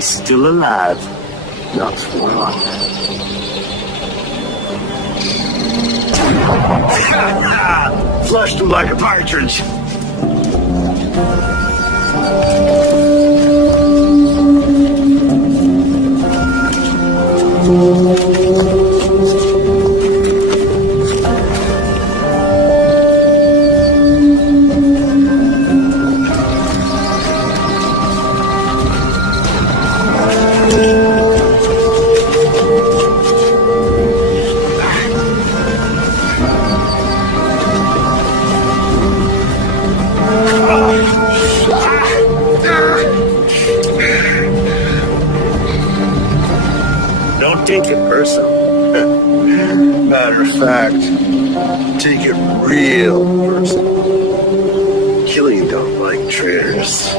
He's still alive. Not one. Flushed him like a partridge. Don't take it personal. Matter of fact, take it real personal. Killing don't like traitors.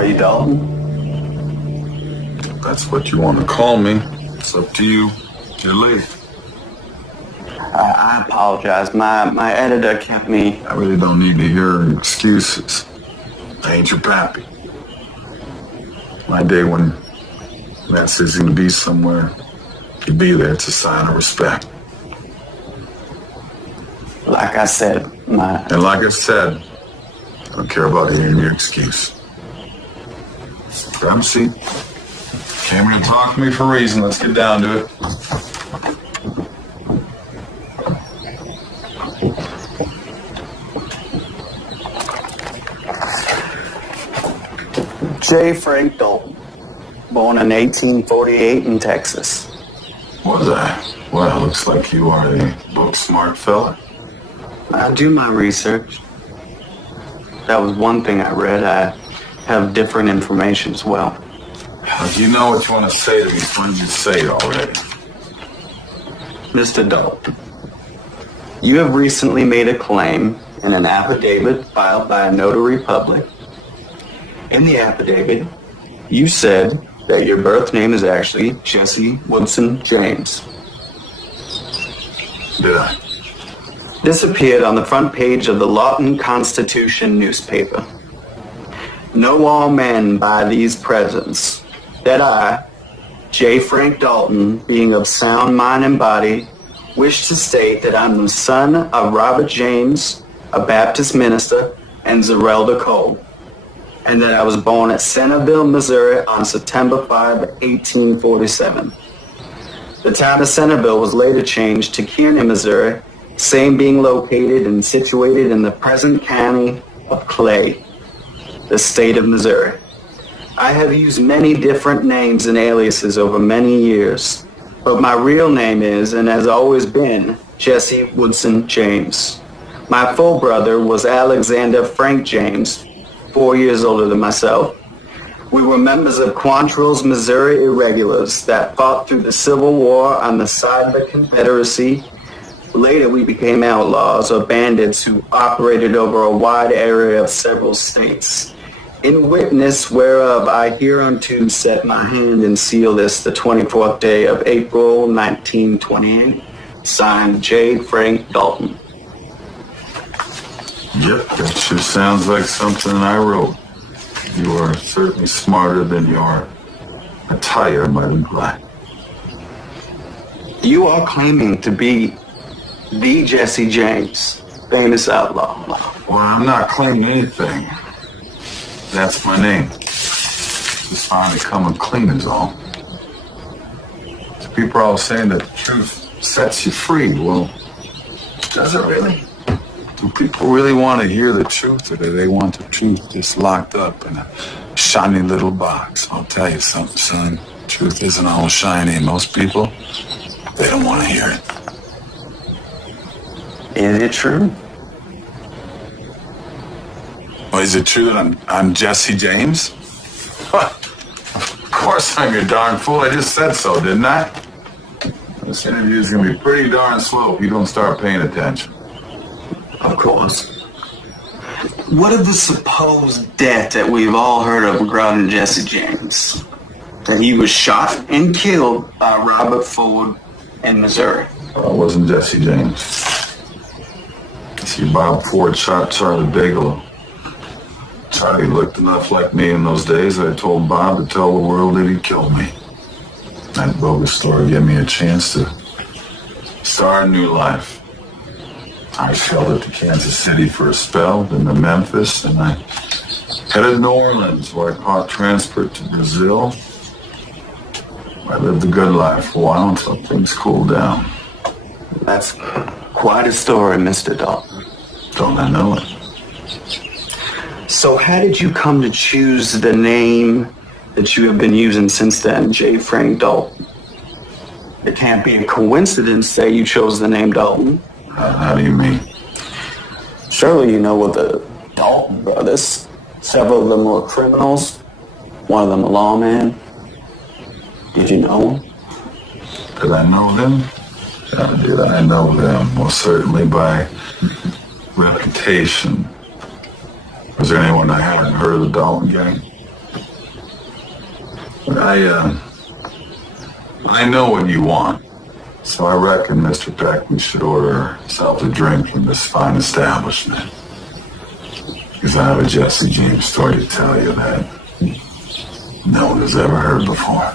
Are you Dalton? That's what you want to call me. It's up to you. You're late. I apologize. My editor kept me... I really don't need to hear excuses. I ain't your pappy. My day when Matt says he's gonna be somewhere, he'll be there. It's a sign of respect. Like I said, And like I said, I don't care about hearing your excuse. Grab a seat. Came here to talk to me for a reason. Let's get down to it. J. Frank Dalton, born in 1848 in Texas. Was I? Well, looks like you are a book-smart fella. I do my research. That was one thing I read. I have different information as well. If you know what you want to say to me, why don't you say it already? Mr. Dalton, you have recently made a claim in an affidavit filed by a notary public. In the affidavit, you said that your birth name is actually Jesse Woodson James. Did I? This appeared on the front page of the Lawton Constitution newspaper. Know all men by these presents, that I, J. Frank Dalton, being of sound mind and body, wish to state that I'm the son of Robert James, a Baptist minister, and Zerelda Cole, and that I was born at Centerville, Missouri on September 5, 1847. The town of Centerville was later changed to Kearney, Missouri, same being located and situated in the present county of Clay, the state of Missouri. I have used many different names and aliases over many years, but my real name is, and has always been, Jesse Woodson James. My full brother was Alexander Frank James, 4 years older than myself. We were members of Quantrill's Missouri Irregulars that fought through the Civil War on the side of the Confederacy. Later, we became outlaws or bandits who operated over a wide area of several states. In witness whereof I hereunto set my hand and seal this the 24th day of April, 1928. Signed, J. Frank Dalton. Yep, that sure sounds like something I wrote. You are certainly smarter than your attire might imply. You are claiming to be the Jesse James, famous outlaw. Well, I'm not claiming anything. That's my name. Just finally coming clean is all. So people are all saying that the truth sets you free. Well, does it really? Do people really want to hear the truth, or do they want the truth just locked up in a shiny little box? I'll tell you something, son. Truth isn't all shiny. Most people, they don't want to hear it. Is it true? Well, is it true that I'm Jesse James? Of course I'm your darn fool. I just said so, didn't I? This interview is going to be pretty darn slow if you don't start paying attention. Of course. What of the supposed death that we've all heard of regarding Jesse James? That he was shot and killed by Robert Ford in Missouri. Well, it wasn't Jesse James. See, Bob Ford shot Charlie Bigelow. Charlie looked enough like me in those days that I told Bob to tell the world that he'd killed me. That bogus story gave me a chance to start a new life. I sheltered to Kansas City for a spell, then to Memphis, and I headed to New Orleans, where I caught transport to Brazil. I lived a good life for a while until things cooled down. That's quite a story, Mr. Dalton. Don't I know it? So how did you come to choose the name that you have been using since then, J. Frank Dalton? It can't be a coincidence that you chose the name Dalton. How do you mean? Surely you know what the Dalton brothers. Several of them were criminals. One of them a lawman. Did you know them? Did I know them? Did I know them? Well, certainly by reputation. Was there anyone I hadn't heard of the Dalton gang? I know what you want. So I reckon, Mr. Peck, we should order ourselves a drink from this fine establishment. Because I have a Jesse James story to tell you that no one has ever heard before.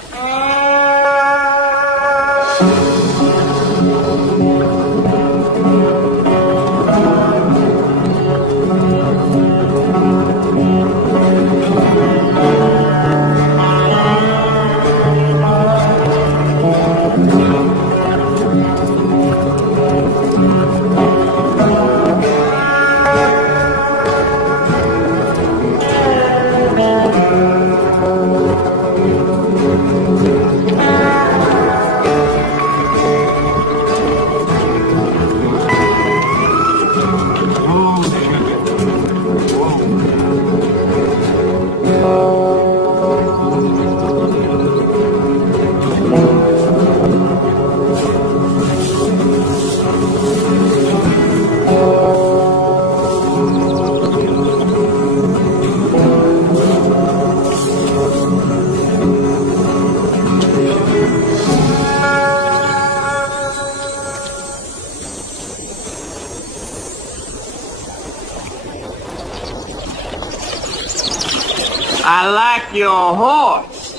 I like your horse.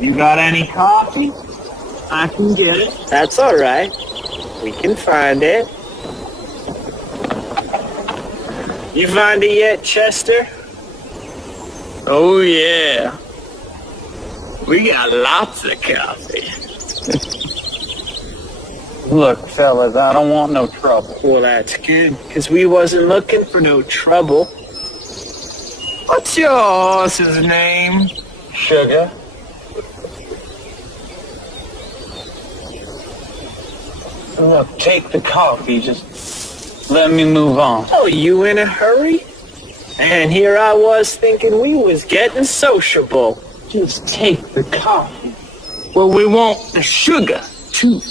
You got any coffee? I can get it. That's all right. We can find it. You find it yet, Chester? Oh, yeah. We got lots of coffee. Look, fellas, I don't want no trouble. Well, that's good, because we wasn't looking for no trouble. What's your horse's name? Sugar. Look, take the coffee. Just let me move on. Oh, you in a hurry? And here I was thinking we was getting sociable. Just take the coffee. Well, we want the sugar, too.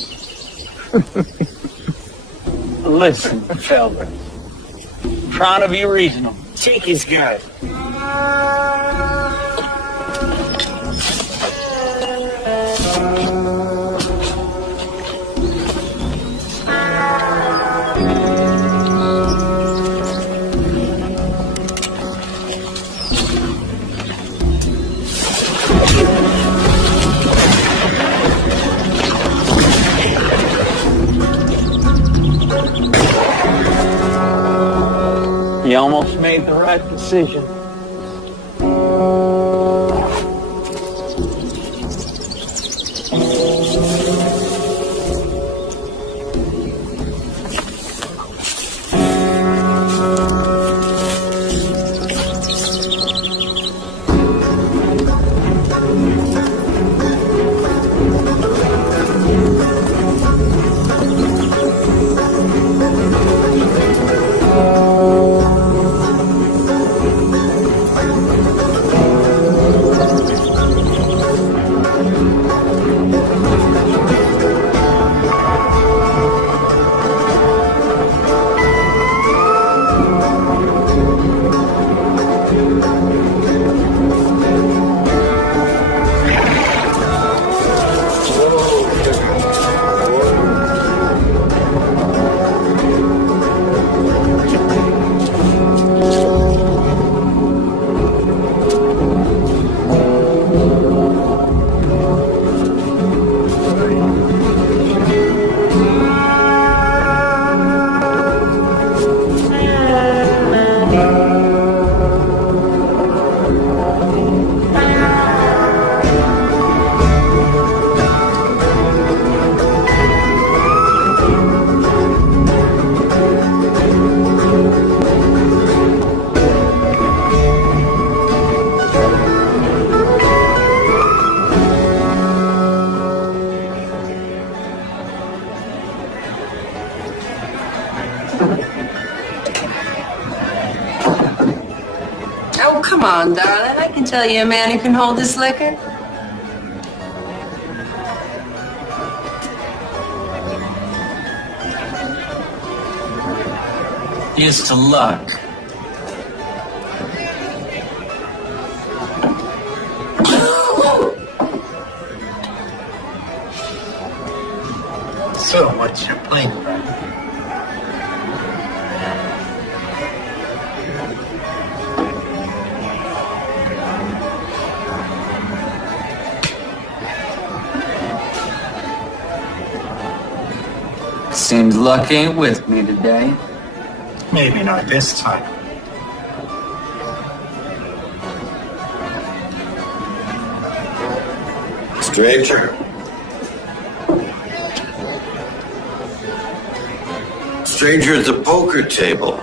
Listen, fella. Trying to be reasonable. Take his gun. You almost made the right decision. Oh, come on, darling. I can tell you a man who can hold this liquor. Here's to luck. Exactly. Seems luck ain't with me today. Maybe not this time. Stranger. Stranger at the poker table.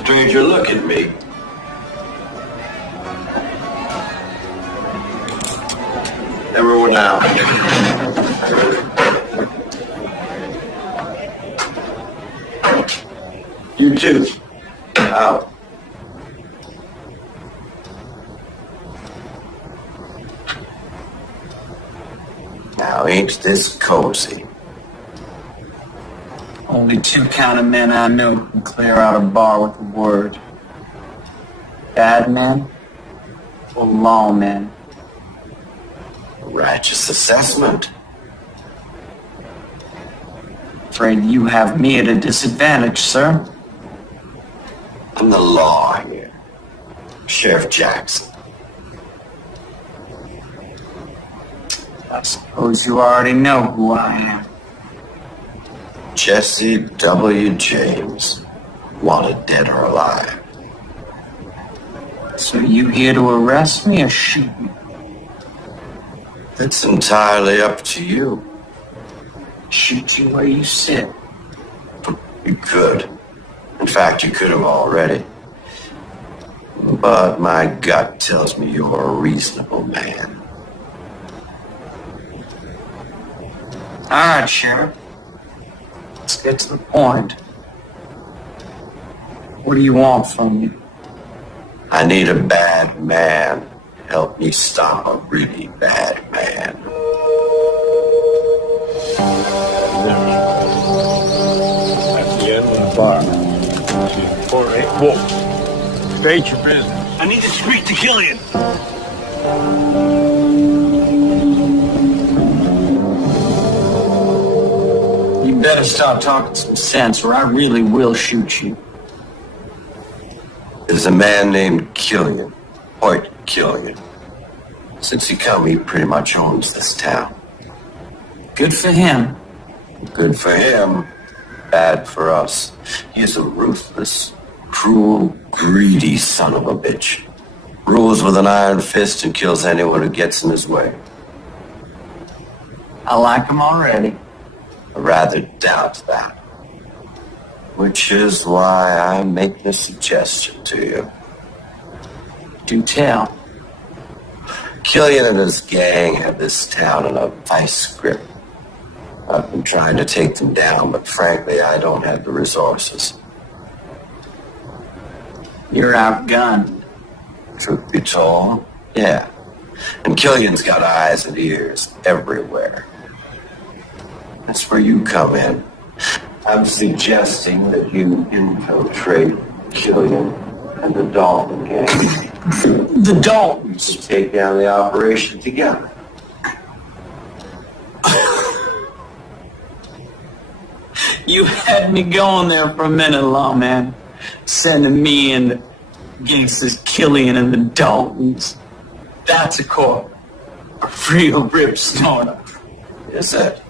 Stranger, look at me. Everyone out. You too. Out. Now, ain't this cozy? Only two kind of men I know can clear out a bar with a word. Bad men or lawmen. Righteous assessment. Afraid you have me at a disadvantage, sir. I'm the law here. Sheriff Jackson. I suppose you already know who I am. Jesse W. James. Wanted dead or alive. So you here to arrest me or shoot me? It's entirely up to you. Shoot you where you sit. You could. In fact, you could have already. But my gut tells me you're a reasonable man. All right, Sheriff. Let's get to the point. What do you want from me? I need a bad man. Help me stop a really bad man. That's the end of the bar. 4-8. Whoa. State your business. I need to speak to Killian. You better start talking some sense or I really will shoot you. There's a man named Killian. Hoyt Killian. Since he come, he pretty much owns this town. Good for him. Good for him. Bad for us. He's a ruthless, cruel, greedy son of a bitch. Rules with an iron fist and kills anyone who gets in his way. I like him already. I rather doubt that. Which is why I make this suggestion to you. Do tell. Killian and his gang have this town in a vice grip. I've been trying to take them down, but frankly, I don't have the resources. You're outgunned. Truth be told, yeah. And Killian's got eyes and ears everywhere. That's where you come in. I'm suggesting that you infiltrate Killian and the Dalton gang. The Daltons. To take down the operation together. You had me going there for a minute, lawman. Sending me and gangsters Killian and the Daltons. That's a corp. A real rip snorter. Is it?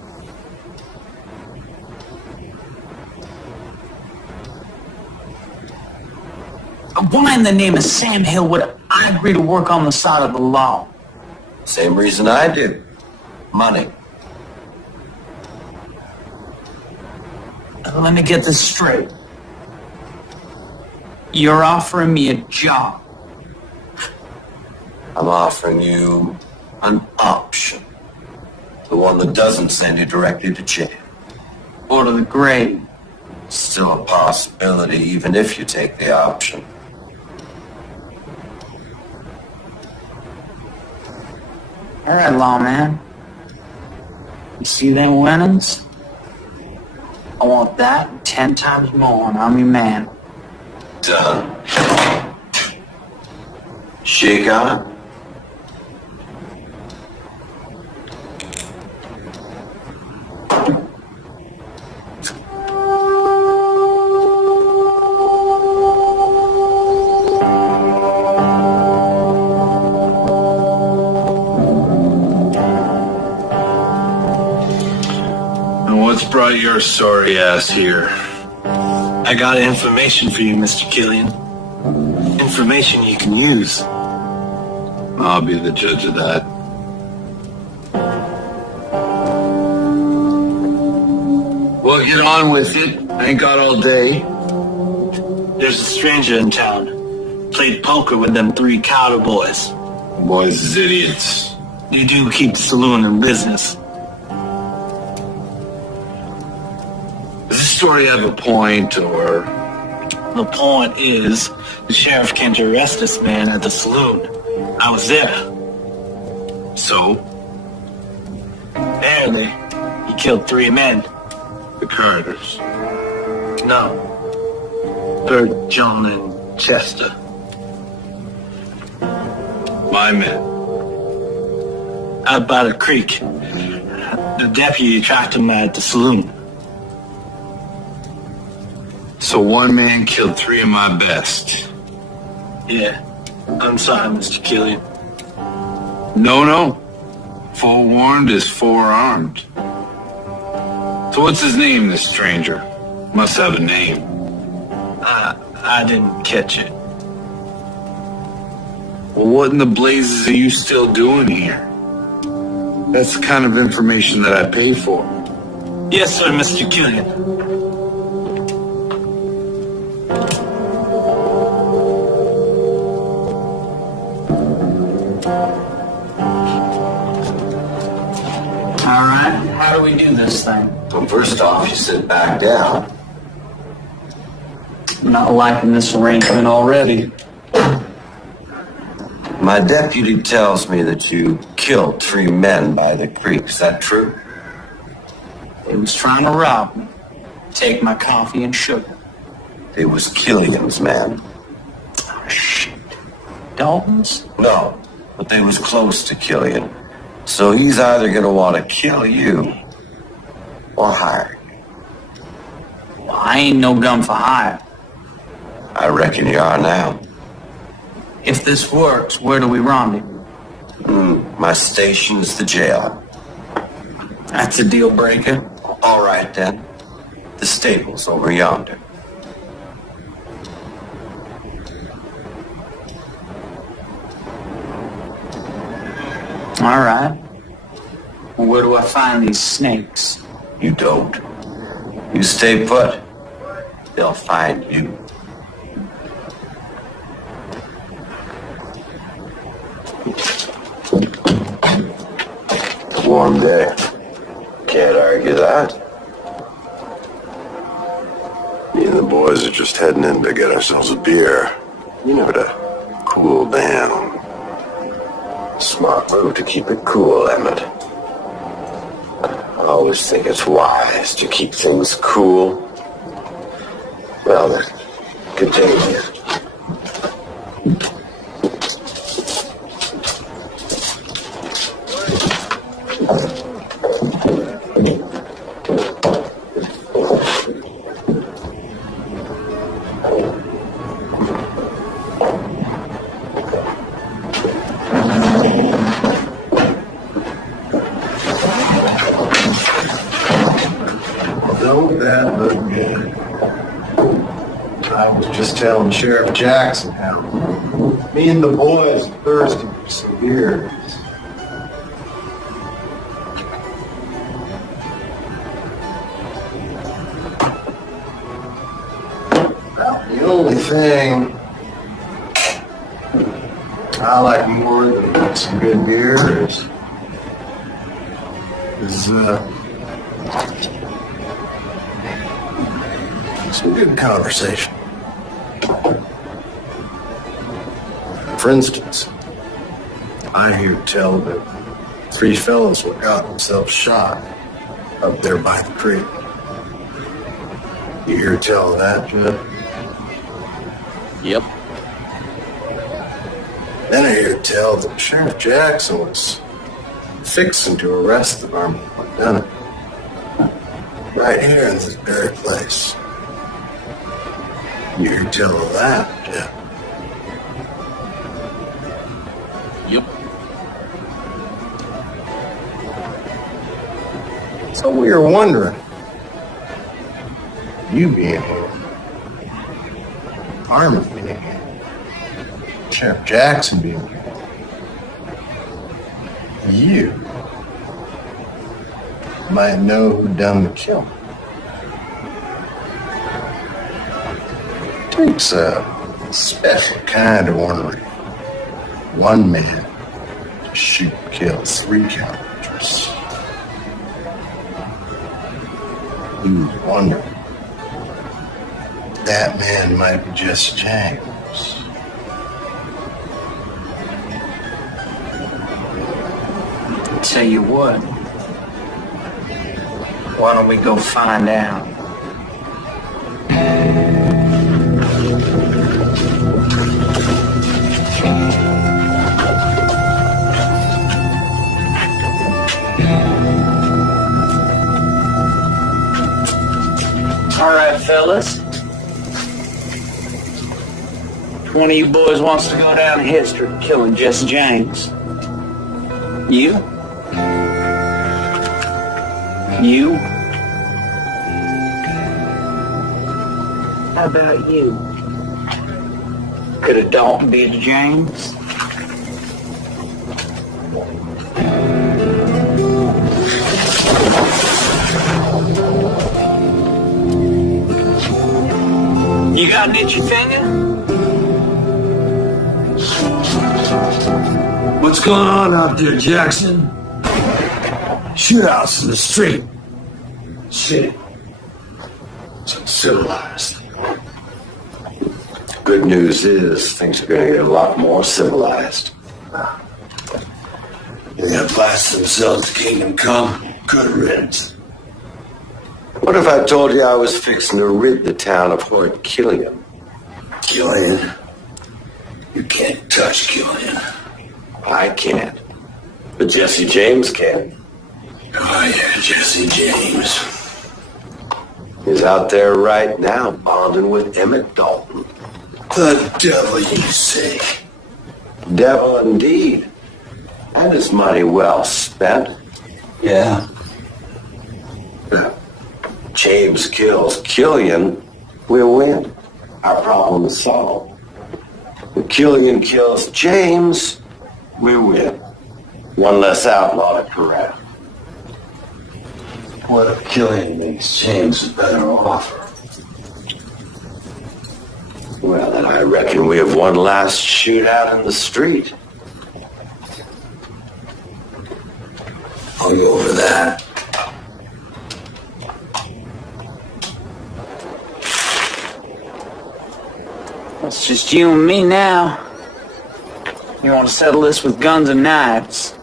Why in the name of Sam Hill would I agree to work on the side of the law? Same reason I do. Money. Let me get this straight. You're offering me a job. I'm offering you an option. The one that doesn't send you directly to jail. Or to the grave. Still a possibility, even if you take the option. All right, lawman. You see them winnings? I want that and 10 times more, and I'm your man. Done. Shake on it. brought your sorry ass here? I got information for you, Mr. Killian. Information you can use. I'll be the judge of that. Well, get on with it. I ain't got all day. There's a stranger in town. Played poker with them 3 Cowder boys. Boys is idiots. You do keep the saloon in business. Does this story have a point, or? The point is, the sheriff came to arrest this man at the saloon. I was there. So? Apparently, he killed 3 men. The Carters. No. Bert, John, and Chester. My men. Out by the creek. The deputy tracked him at the saloon. So one man killed 3 of my best. Yeah. I'm sorry, Mr. Killian. No. Forewarned is forearmed. So what's his name, this stranger? Must have a name. I didn't catch it. Well, what in the blazes are you still doing here? That's the kind of information that I pay for. Yes, sir, Mr. Killian. All right, how do we do this thing? Well, first off, you sit back down. I'm not liking this arrangement already. My deputy tells me that you killed 3 men by the creek. Is that true? He was trying to rob me. Take my coffee and sugar. It was Killian's men. Oh, shit. Dalton's? No, but they was close to Killian. So he's either gonna want to kill you or hire you. Well, I ain't no gun for hire. I reckon you are now. If this works, where do we rendezvous? My station's the jail. That's a deal breaker. All right, then. The stable's over yonder. All right. Well, where do I find these snakes? You don't. You stay put. They'll find you. Warm day. Can't argue that. Me and the boys are just heading in to get ourselves a beer. You know, to cool down. Smart move to keep it cool, Emmett. I always think it's wise to keep things cool. Well, then, continue. Don't that look good? I was just telling Sheriff Jackson how me and the boys are thirsty for some beer. The only thing I like more than some good beer is some good conversation. For instance, I hear tell that 3 fellows were got themselves shot up there by the creek. You hear tell of that, Judd? Yep. Then I hear tell that Sheriff Jackson was fixing to arrest the varmint who done it. Right here in this very place. You hear tell of that, Jeff? Yep. So we were wondering, You being here. Army being here. Sheriff Jackson being here. You might know who done the killing. Takes a special kind of ornery. One man to shoot and kill 3 characters. You wonder that man might be Jesse James. Tell you what, why don't we go find out? All right, fellas. Which one of you boys wants to go down in history killing Jesse James? You? You? How about you? Could a Dalton be a James? You got an itchy finger? What's going on out there, Jackson? Shootouts in the street. City. It's uncivilized. Good news is things are going to get a lot more civilized. They have blasted themselves to kingdom come. Good riddance. What if I told you I was fixing to rid the town of Hoyt Killian? Killian. You can't touch Killian. I can't. But Jesse James can. Oh yeah, Jesse James. He's out there right now bonding with Emmett Dalton. The devil, you say? Devil indeed. And his money well spent. Yeah. James kills Killian, we'll win. Our problem is solved. If Killian kills James, we win. One less outlaw to corral. What if Killian makes James a better offer? Well, then I reckon we have one last shootout in the street. I'll go over that. It's just you and me now. You want to settle this with guns and knives?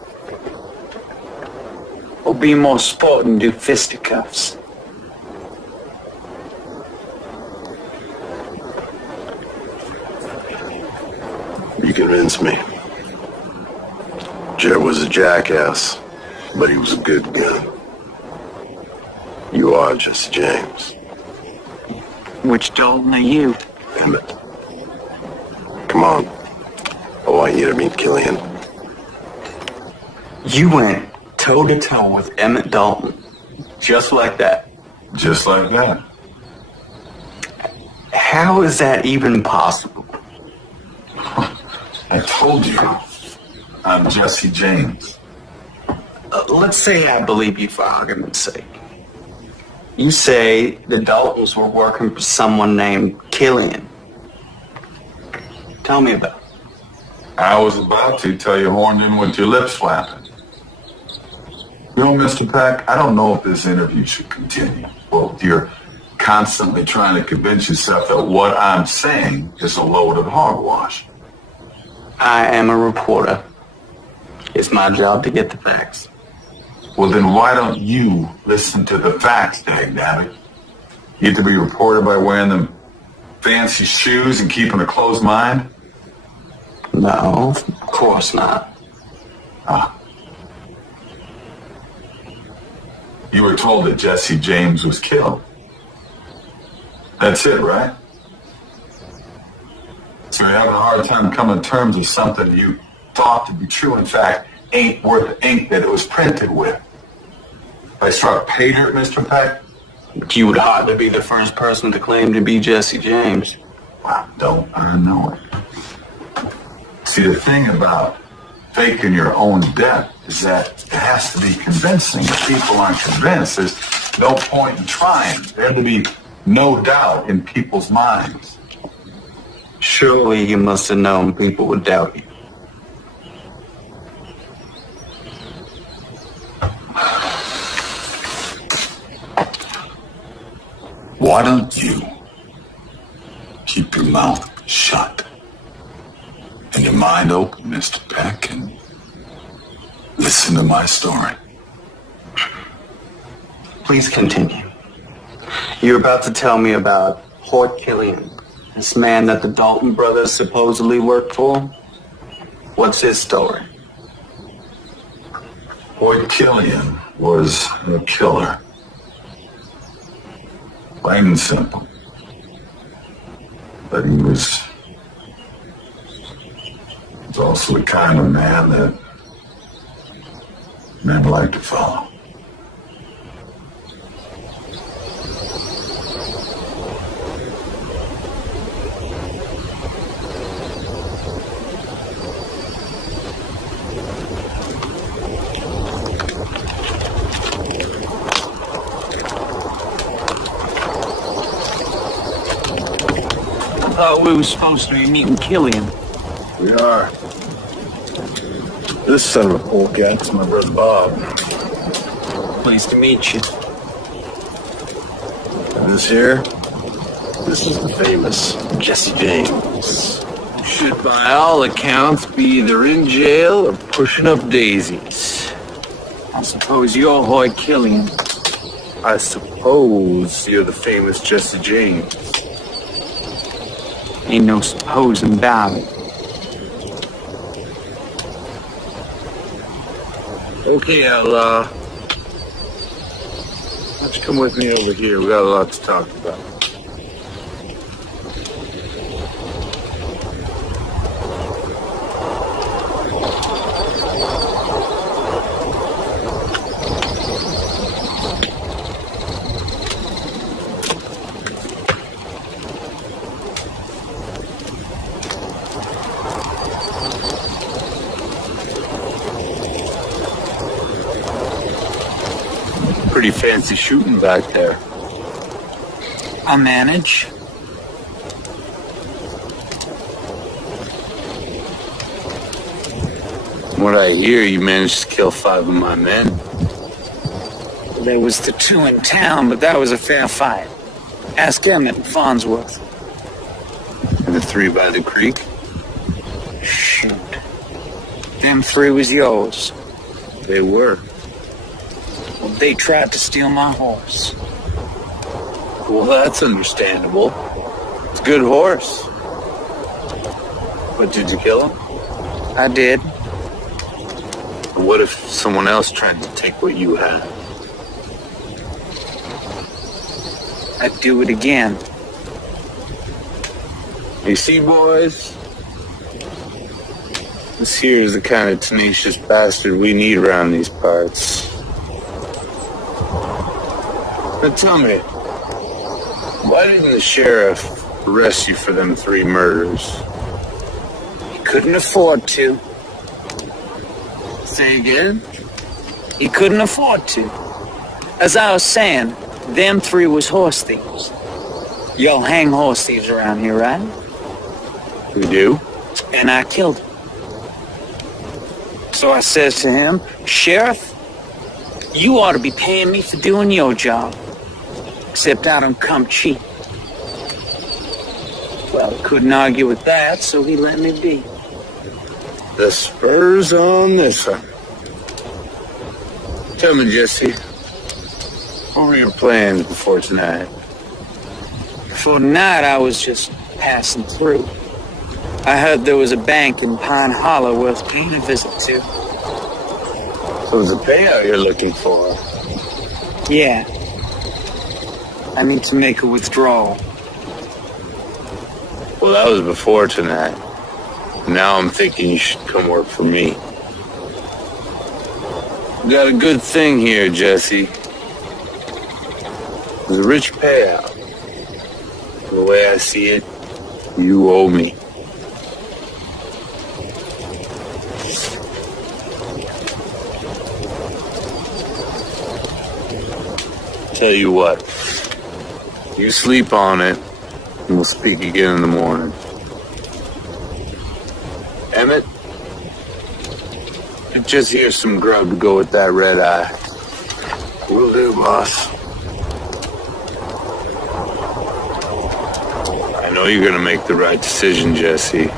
Or be more sport and do fisticuffs? You convinced me. Jer was a jackass, but he was a good gun. You are Jesse James. Which Dalton are you? Emmett. Come on. I want you to meet Killian. You went toe-to-toe with Emmett Dalton. Just like that. Just like that. How is that even possible? I told you, I'm Jesse James. Let's say I believe you for argument's sake. You say the Daltons were working for someone named Killian. Tell me about it. I was about to tell you horned in with your lips flapping. You know, Mr. Peck, I don't know if this interview should continue. Well, you're constantly trying to convince yourself that what I'm saying is a load of hogwash. I am a reporter. It's my job to get the facts. Well, then why don't you listen to the facts, dagnabbit? You have to be reported by wearing them fancy shoes and keeping a closed mind? No, of course not. Ah. You were told that Jesse James was killed. That's it, right? So you're having a hard time coming to terms with something you thought to be true, in fact, ain't worth the ink that it was printed with. I struck pay dirt, Mr. Peck, You would hardly be the first person to claim to be Jesse James. Wow, don't I know it? See, the thing about faking your own death is that it has to be convincing. If people aren't convinced, there's no point in trying. There to be no doubt in people's minds. Surely you must have known people would doubt you. Why don't you keep your mouth shut and your mind open, Mr. Peck, and listen to my story? Please continue. You're about to tell me about Hort Killian, this man that the Dalton brothers supposedly worked for. What's his story? Hort Killian was a killer. Plain and simple. But he was also the kind of man that men like to follow. We were supposed to be meeting Killian. We are. This son of a polecat's my brother Bob. Pleased to meet you. And this is the famous Jesse James. Who should, by all accounts, be either in jail or pushing up daisies. I suppose you're Hort Killian. I suppose you're the famous Jesse James. Ain't no supposing about it. Okay, outlaw. Why don't you come with me over here? We got a lot to talk about. Pretty fancy shooting back there. I manage. From what I hear, you managed to kill 5 of my men. There was the 2 in town, but that was a fair fight. Ask Emmett and Farnsworth. And the 3 by the creek? Shoot. Them 3 was yours. They were. Well, they tried to steal my horse. Well, that's understandable. It's a good horse. But did you kill him? I did. What if someone else tried to take what you had? I'd do it again. You see, boys? This here is the kind of tenacious bastard we need around these parts. Now tell me, why didn't the sheriff arrest you for them 3 murders? He couldn't afford to. Say again? He couldn't afford to. As I was saying, them 3 was horse thieves. Y'all hang horse thieves around here, right? We do. And I killed him. So I says to him, Sheriff, you ought to be paying me for doing your job. Except I don't come cheap. Well, I couldn't argue with that, so he let me be. The spurs on this one. Tell me, Jesse, what were your plans before tonight? For tonight, I was just passing through. I heard there was a bank in Pine Hollow worth paying a visit to. So it's a payout you're looking for? Yeah. I need to make a withdrawal. Well, that was before tonight. Now I'm thinking you should come work for me. Got a good thing here, Jesse. It was a rich payout. The way I see it, you owe me. Tell you what, you sleep on it, and we'll speak again in the morning. Emmett, just here's some grub to go with that red eye. Will do, boss. I know you're gonna make the right decision, Jesse.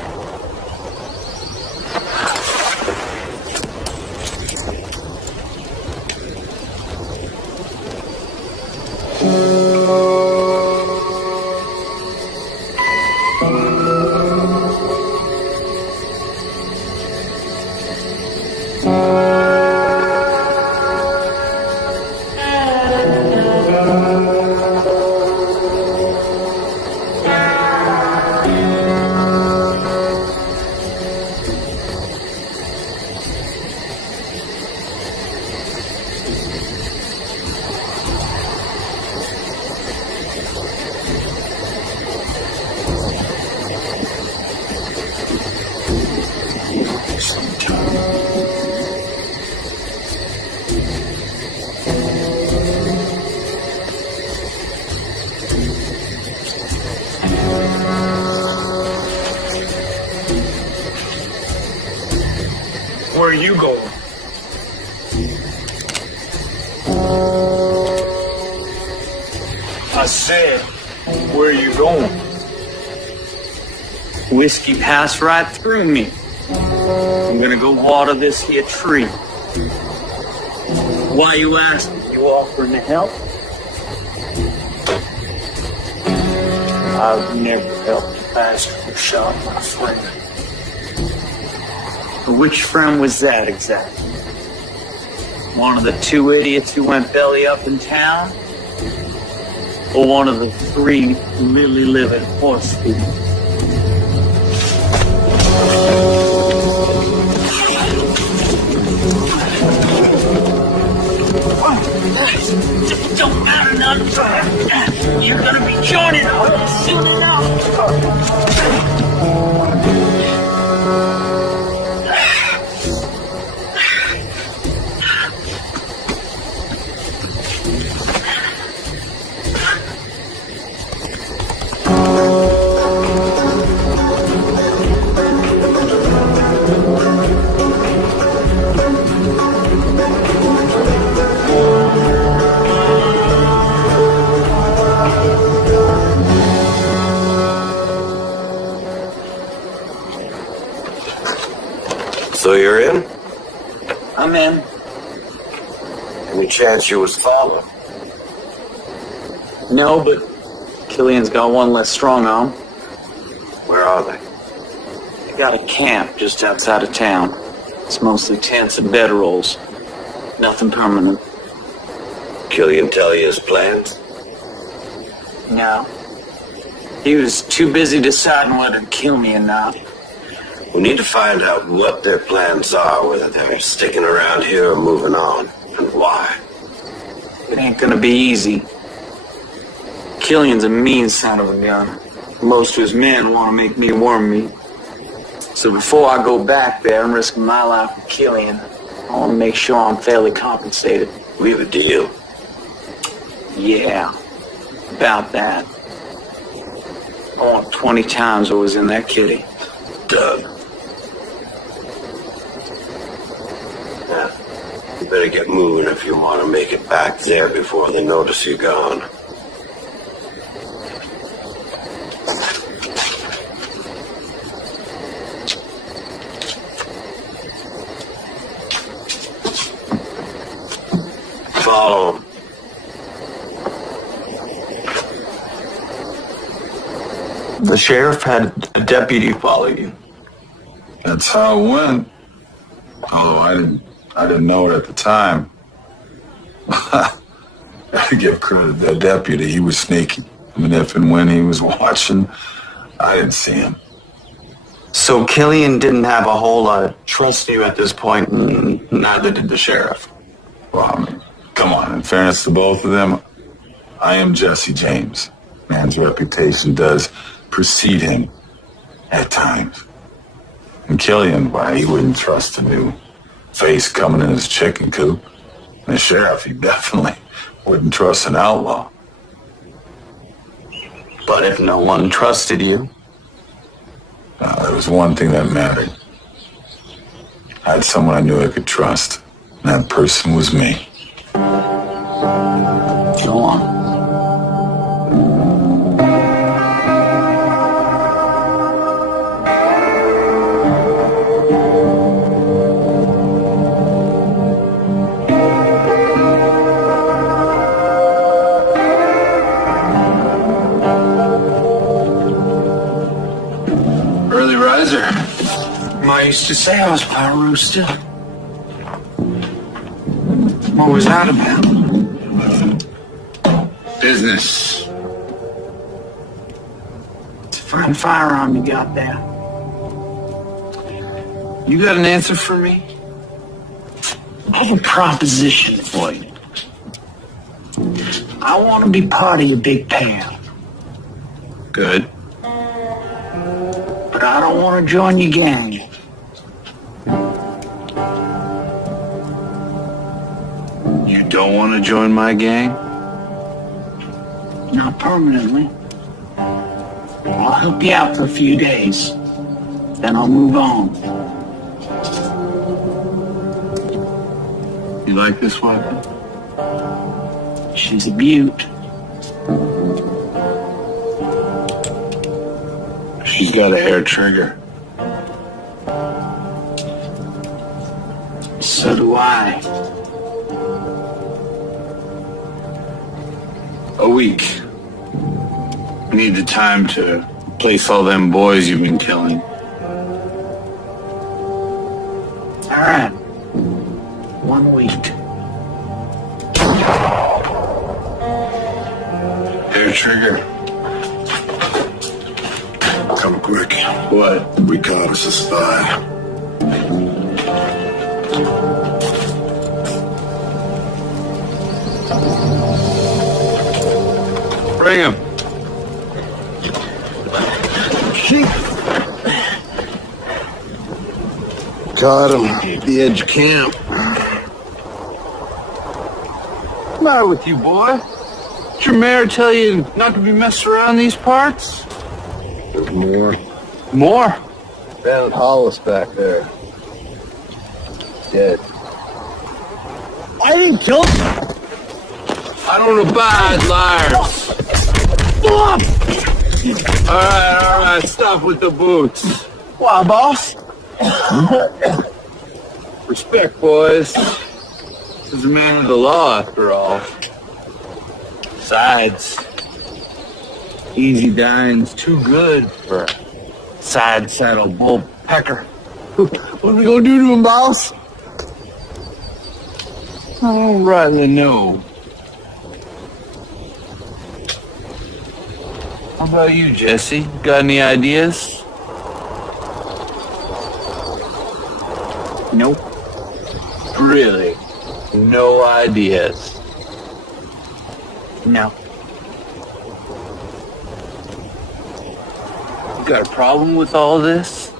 Where are you going? I said, where are you going? Whiskey passed right through me. I'm gonna go water this here tree. Why you asking? You offering to help? I've never helped a bastard who shot my friend. Which friend was that exactly? One of the two idiots who went belly up in town? Or one of the three really living horse thieves? Don't matter none. You're gonna be joining us soon enough. So you're in? I'm in. Any chance you was followed? No, but Killian's got one less strong arm. Where are they? They got a camp just outside of town. It's mostly tents and bedrolls. Nothing permanent. Killian tell you his plans? No. He was too busy deciding whether to kill me or not. We need to find out what their plans are, whether they're sticking around here or moving on, and why. It ain't gonna be easy. Killian's a mean son of a gun. Most of his men want to make me worm meat. So before I go back there and risk my life with Killian, I want to make sure I'm fairly compensated. We have a deal. Yeah, about that. I want 20 times what was in that kitty. Doug. Now, you better get moving if you want to make it back there before they notice you're gone. Follow him. The sheriff had a deputy follow you. That's how it went. Although I didn't know it at the time. I give credit to that deputy. He was sneaky. I mean, if and when he was watching, I didn't see him. So Killian didn't have a whole lot of trust in you at this point, and neither did the sheriff. Well, I mean, come on. In fairness to both of them, I am Jesse James. Man's reputation does precede him at times. And Killian, why, he wouldn't trust a new face coming in his chicken coop. And the sheriff, he definitely wouldn't trust an outlaw. But if no one trusted you? There was one thing that mattered. I had someone I knew I could trust. And that person was me. Go on. Early riser. Ma used to say I was power roasted. What was that about? Business. It's a fine firearm you got there. You got an answer for me? I have a proposition for you. I want to be part of your big pal, Good. but I don't want to join your gang. You don't want to join my gang? Not permanently. I'll help you out for a few days. Then I'll move on. You like this weapon? She's a beaut. She's got a hair trigger. So do I. A week. I need the time to replace all them boys you've been killing. All right. 1 week. Hair trigger. Come quick. What? We caught us a spy. Bring him. Caught him at the edge of camp. What's the matter with you, boy? Did your mayor tell you not to be messed around these parts? There's more. More? Found Hollis back there. Dead. I didn't kill him. I don't abide liars. All right, stop with the boots. Why, boss? Respect, boys. This is a man of the law, after all. Besides, easy dying's too good for a side saddle bull pecker. What are we gonna do to him, boss? I don't rightly know. How about you, Jesse? Got any ideas? Nope. Really? No ideas. No. You got a problem with all this?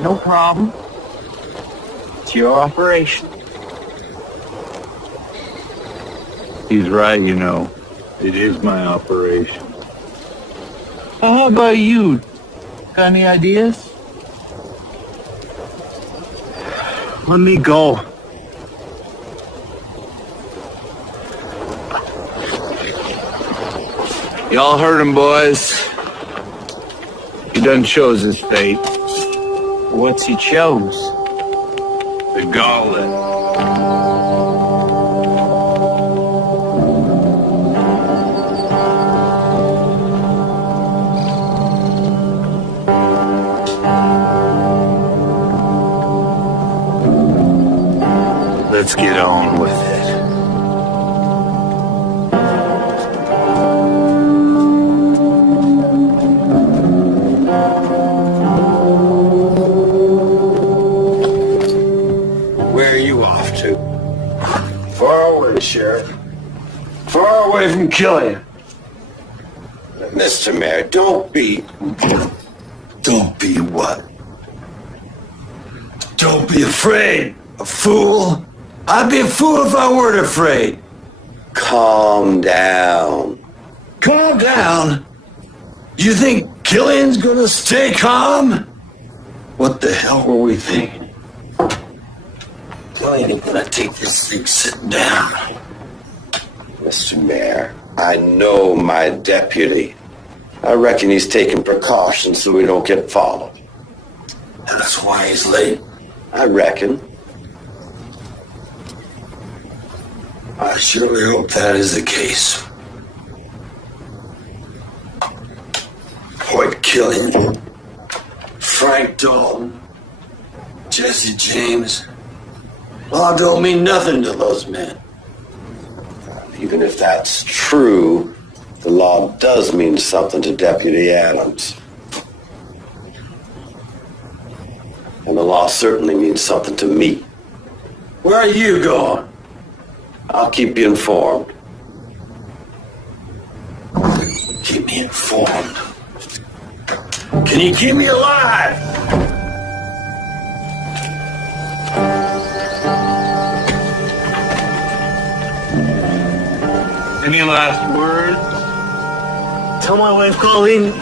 No problem. It's your operation. He's right, you know. It is my operation. Well, how about you? Got any ideas? Let me go. Y'all heard him, boys. He done chose his fate. What's he chose? The gauntlet. Let's get on with it. Where are you off to? Forward, Sheriff. away from Killian. Mr. Mayor, don't be... Don't be what? Don't be afraid, a fool. I'd be a fool if I weren't afraid. Calm down. Calm down? You think Killian's gonna stay calm? What the hell were we thinking? Killian ain't gonna take this thing sitting down. Mr. Mayor, I know my deputy. I reckon he's taking precautions so we don't get followed. And that's why he's late. I reckon. I surely hope that is the case. Hoyt Killian, Frank Dalton, Jesse James. Law don't mean nothing to those men. Even if that's true, the law does mean something to Deputy Adams. And the law certainly means something to me. Where are you going? I'll keep you informed. Keep me informed. Can you keep me alive? Any last words? Tell my wife Colleen.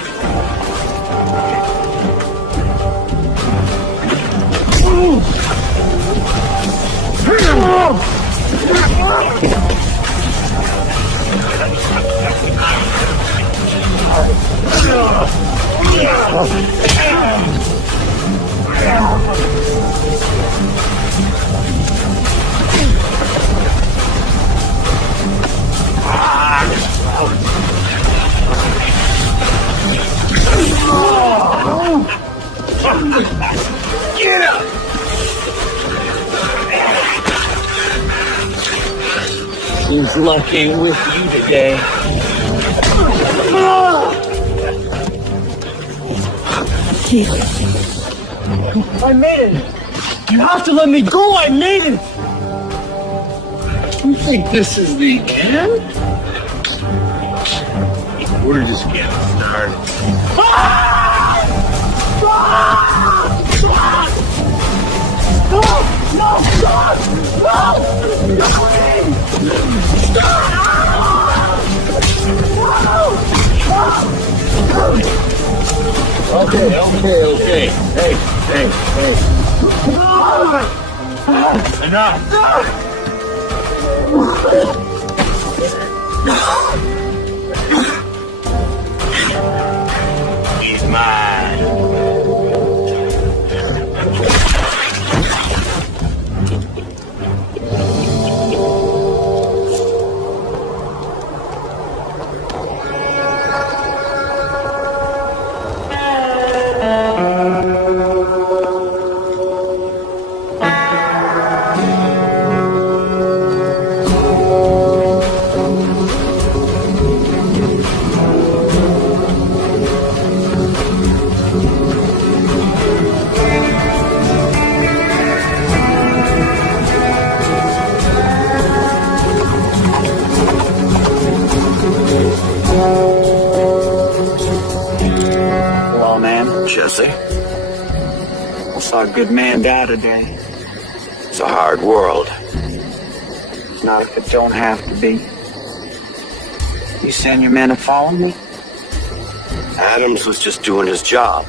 Get up! He's lucky with you today. I made it! You have to let me go! I made it! You think this is the end? We're just getting started. No! No! God! No! Okay. Hey. Enough! He's mine. Jesse. I saw a good man die today. It's a hard world. Not if it don't have to be. You send your men to follow me? Adams was just doing his job.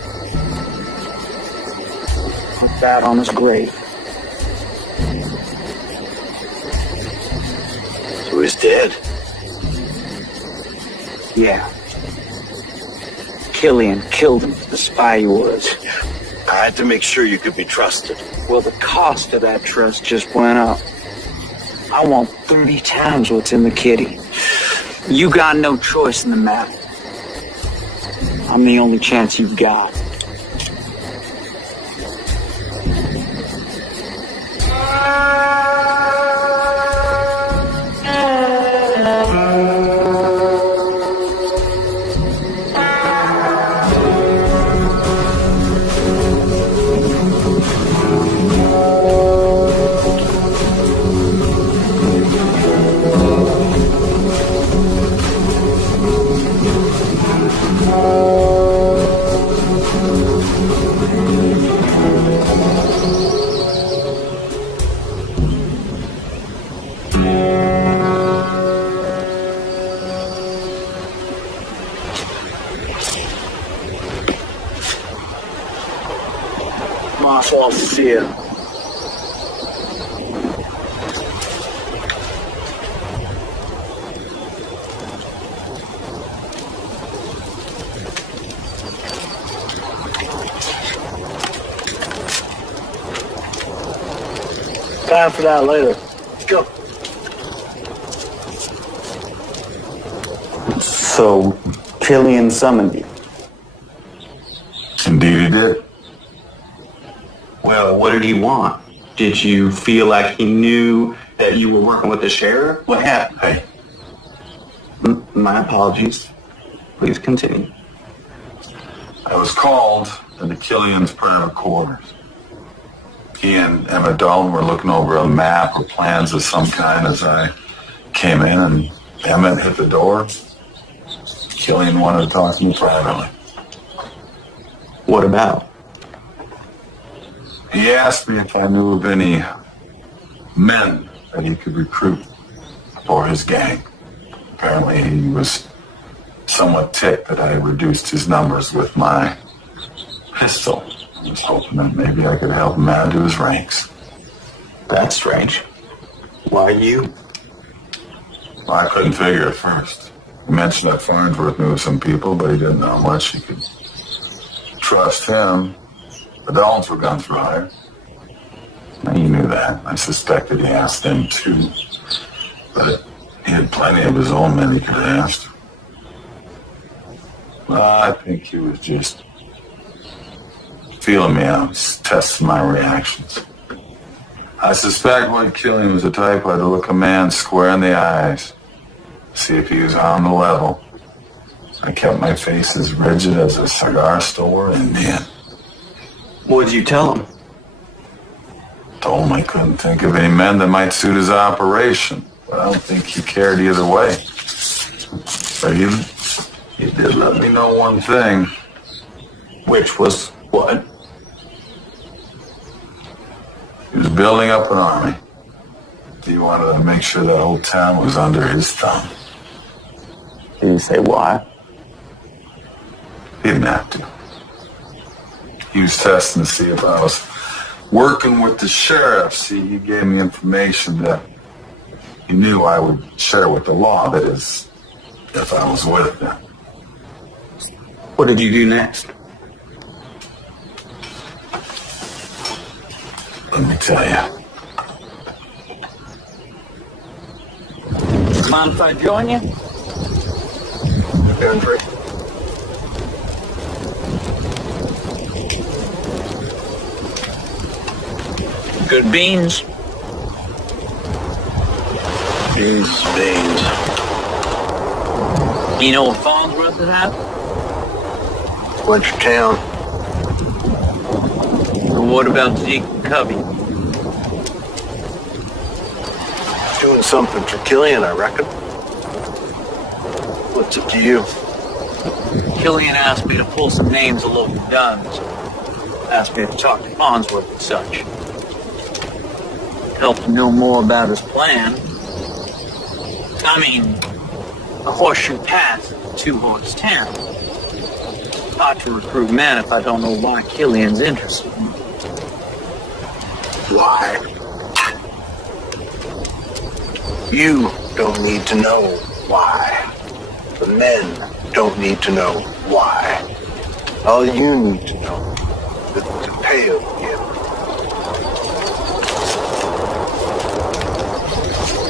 Put that on his grave. So he's dead? Yeah. Killian killed him, the spy he was. I had to make sure you could be trusted. Well, the cost of that trust just went up. I want 30 times what's in the kitty. You got no choice in the matter. I'm the only chance you've got. Marshal, see you. Time for that later. Let's go. So, Killian summoned you. Indeed he did. Well, what did he want? Did you feel like he knew that you were working with the sheriff? What happened? Hey, My apologies. Please continue. I was called into Killian's private quarters. He and Emmett Dalton were looking over a map or plans of some kind as I came in, and Emmett hit the door. Killian wanted to talk to me privately. What about? He asked me if I knew of any men that he could recruit for his gang. Apparently he was somewhat ticked that I had reduced his numbers with my pistol. I was hoping that maybe I could help him add to his ranks. That's strange. Why you? Well, I couldn't figure at first. He mentioned that Farnsworth knew some people, but he didn't know how much he could trust him. The Dallins were guns for hire. And he knew that. I suspected he asked them too. But he had plenty of his own men he could have asked. Well, I think he was just feeling me out, just testing my reactions. I suspect White Killian was the type who had to look a man square in the eyes, see if he was on the level. I kept my face as rigid as a cigar store Indian. What did you tell him? Told him I couldn't think of any men that might suit his operation, but I don't think he cared either way. But he did let me know one thing. Which was what? He was building up an army. He wanted to make sure that whole town was under his thumb. Did he say why? He didn't have to. He was testing to see if I was working with the sheriff. See, he gave me information that he knew I would share with the law, that is, if I was with them. What did you do next? Let me tell you. Mind if I join you? Country. Good beans. Beans. You know what Farnsworth is at? Went to town. And what about Zeke and Cubby? Doing something for Killian, I reckon. What's up to you? Killian asked me to pull some names of local guns. Asked me to talk to Farnsworth and such. Help him know more about his plan. I mean, a horseshoe path, two-horse town. Hard to recruit men if I don't know why Killian's interested. Why? You don't need to know why. The men don't need to know why. All you need to know is to pay him.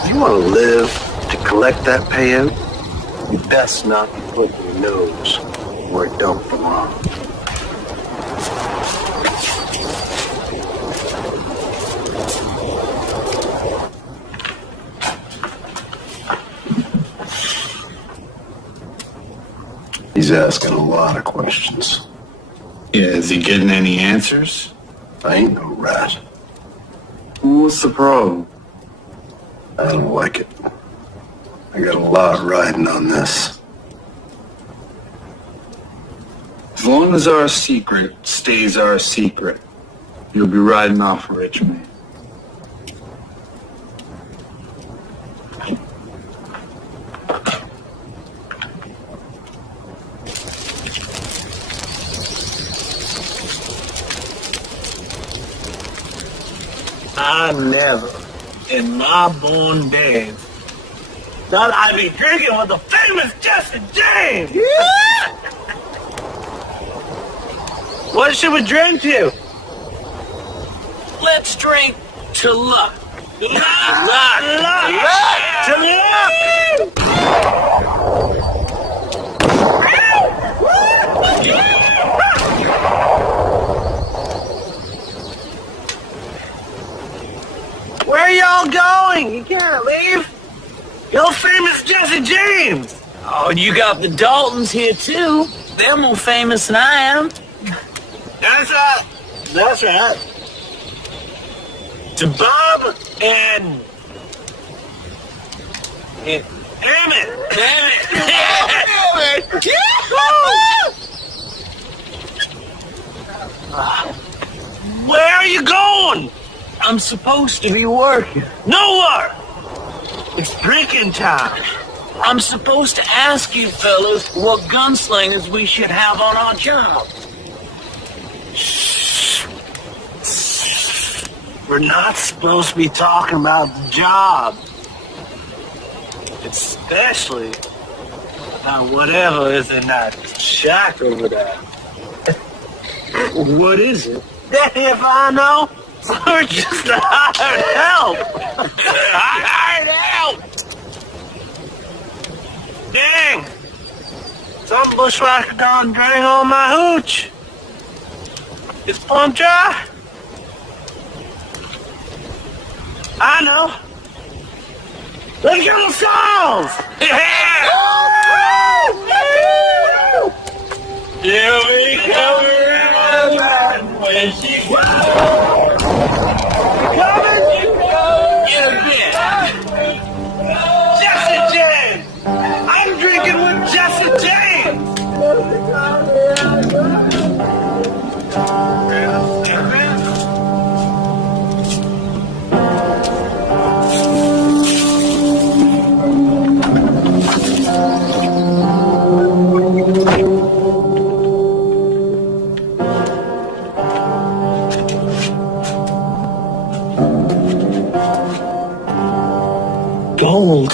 You want to live to collect that payout? You best not be putting your nose where it don't belong. He's asking a lot of questions. Yeah, is he getting any answers? I ain't no rat. What's the problem? I don't like it. I got a lot riding on this. As long as our secret stays our secret, you'll be riding off rich, man. I never, in my born days, thought I'd be drinking with the famous Jesse James. Yeah! What should we drink to? Let's drink to luck. Luck! To luck! Where are y'all going? You can't leave. You're famous Jesse James. Oh, you got the Daltons here too. They're more famous than I am. That's right. That's right. To Bob and damn it. Where are you going? I'm supposed to be working. Nowhere. It's drinking time. I'm supposed to ask you fellas what gunslingers we should have on our job. We're not supposed to be talking about the job. Especially about whatever is in that shack over there. What is it? If I know, we're just hired help. Hired help. Dang. Some bushwhacker gone drain all my hooch. It's plumb dry. I know. Let's go to Falls! Yeah! She'll be coming around when she goes. Coming? In a bit. Jesse James! I'm drinking with Jesse James! Gold.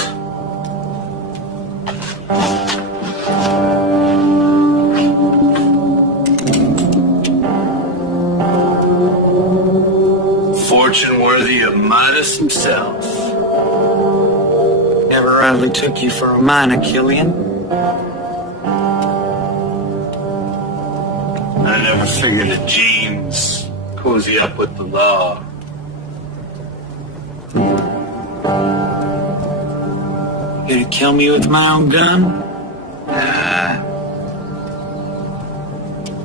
Fortune worthy of Midas himself. Never really took you for a miner, Killian. I never figured that James cozy up with the law. You gonna kill me with my own gun? Nah.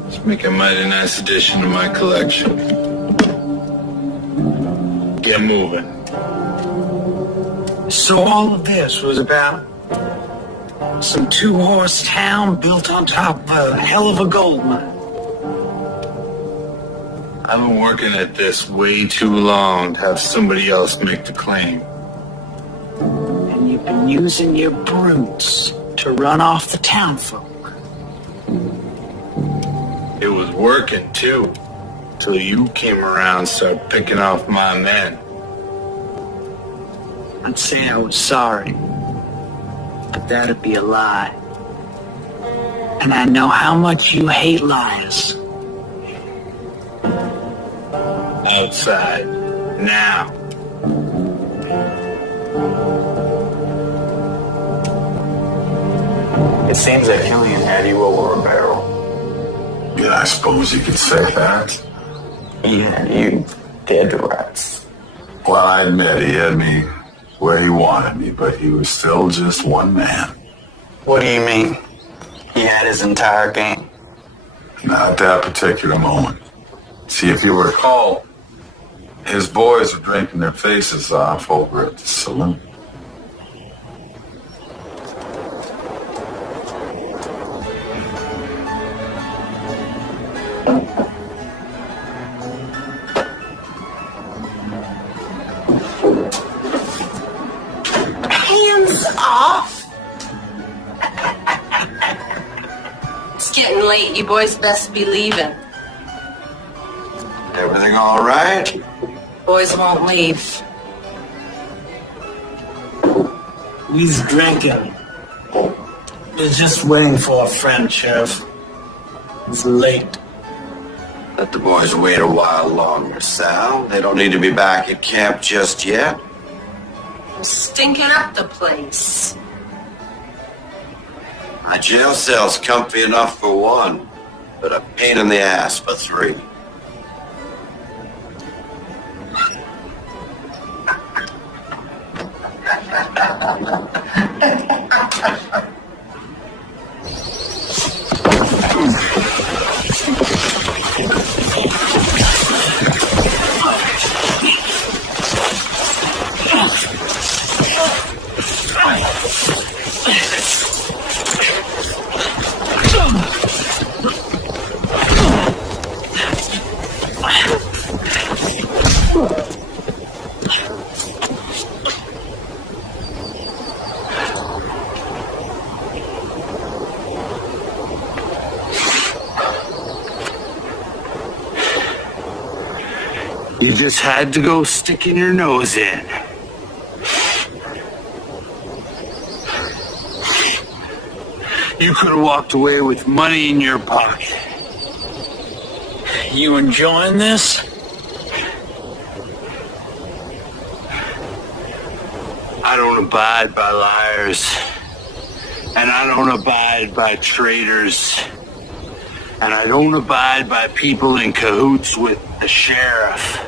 Let's make a mighty nice addition to my collection. Get moving. So all of this was about some two-horse town built on top of a hell of a gold mine. I've been working at this way too long to have somebody else make the claim. And you've been using your brutes to run off the townfolk. It was working too, till you came around and started picking off my men. I'd say I was sorry, but that'd be a lie. And I know how much you hate liars. Outside, now. It seems that Killian had you over a barrel. Yeah, I suppose you could say that. He had you dead to rights. Well, I admit he had me where he wanted me, but he was still just one man. What do you mean? He had his entire gang. Not at that particular moment. See, if you recall, his boys were drinking their faces off over at the saloon. getting late. You boys best be leaving. Everything all right? Boys won't leave. He's drinking. He's just waiting for a friend, Sheriff. He's late. Let the boys wait a while longer, Sal. They don't need to be back at camp just yet. I'm stinking up the place. My jail cell's comfy enough for one, but a pain in the ass for three. You just had to go sticking your nose in. You could have walked away with money in your pocket. You enjoying this? I don't abide by liars. And I don't abide by traitors. And I don't abide by people in cahoots with the sheriff.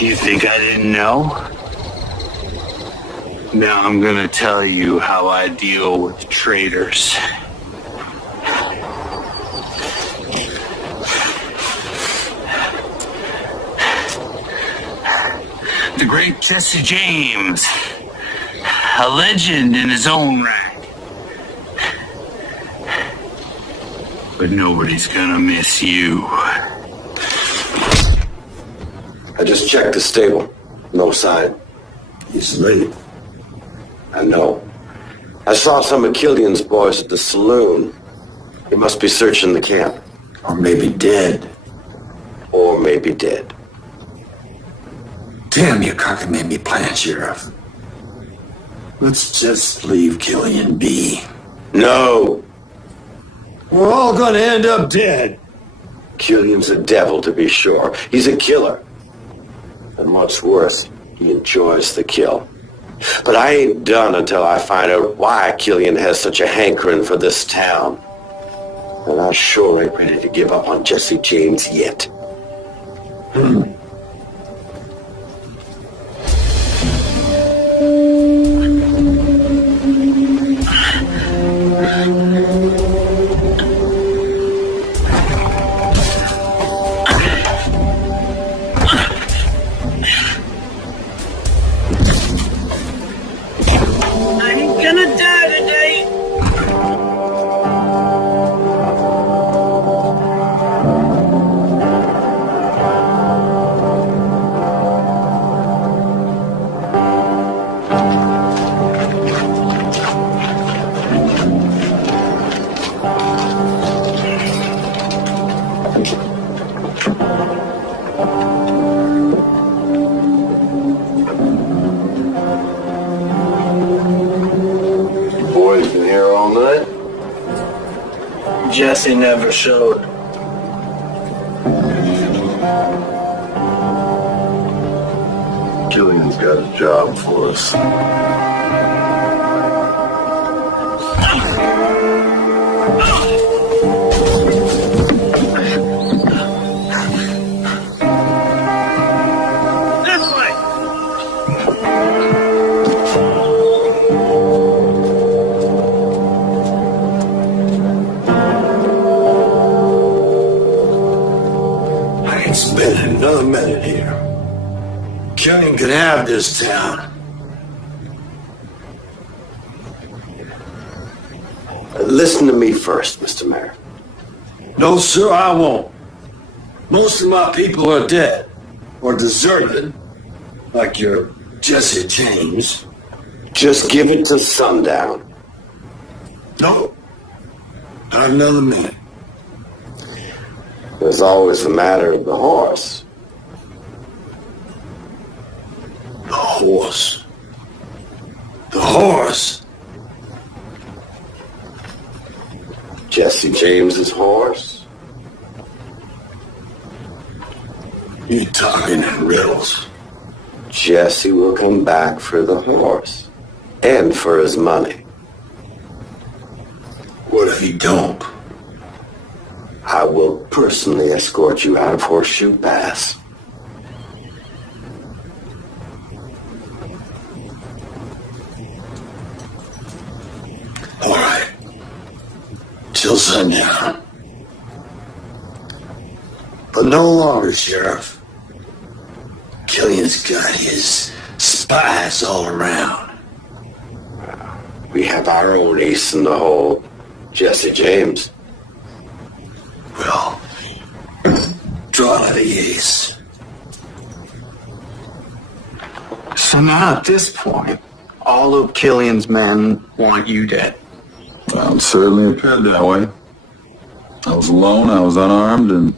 You think I didn't know? Now I'm gonna tell you how I deal with traitors. The great Jesse James, a legend in his own right. But nobody's gonna miss you. I just checked the stable. No sign. He's late. I know. I saw some of Killian's boys at the saloon. He must be searching the camp. Or maybe dead. Or maybe dead. Damn, you cockamamie plan, Sheriff. Let's just leave Killian be. No! We're all gonna end up dead. Killian's a devil, to be sure. He's a killer. And what's worse, he enjoys the kill. But I ain't done until I find out why Killian has such a hankering for this town. And I sure ain't ready to give up on Jesse James yet. Gonna die today. Boys been here all night? Jesse never showed. Killian's got a job for us. This way. I ain't spending another minute here. Killian can have this town. Listen to me first, Mr. Mayor. No, sir, I won't. Most of my people are dead or deserted, like your Jesse James. Just give it till sundown. No. Not another minute. There's always the matter of the horse. The horse. The horse. Jesse James's horse. You're talking in riddles. Jesse will come back for the horse and for his money. What if he don't? I will personally escort you out of Horseshoe Pass. All right. Till sundown. But no longer, Sheriff. Killian's got his spies all around. We have our own ace in the hole, Jesse James. Well, draw the ace. So now at this point, all of Killian's men want you dead. Well, it certainly appeared that way. I was alone, I was unarmed, and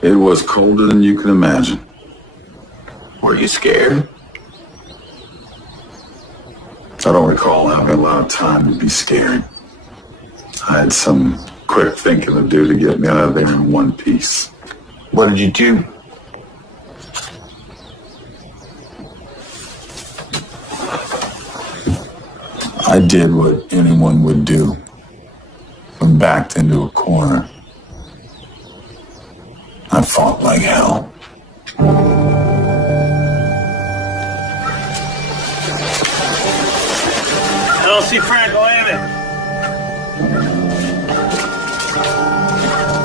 it was colder than you could imagine. Were you scared? I don't recall having a lot of time to be scared. I had some quick thinking to do to get me out of there in one piece. What did you do? I did what anyone would do when backed into a corner. I fought like hell. I don't see Franco aiming.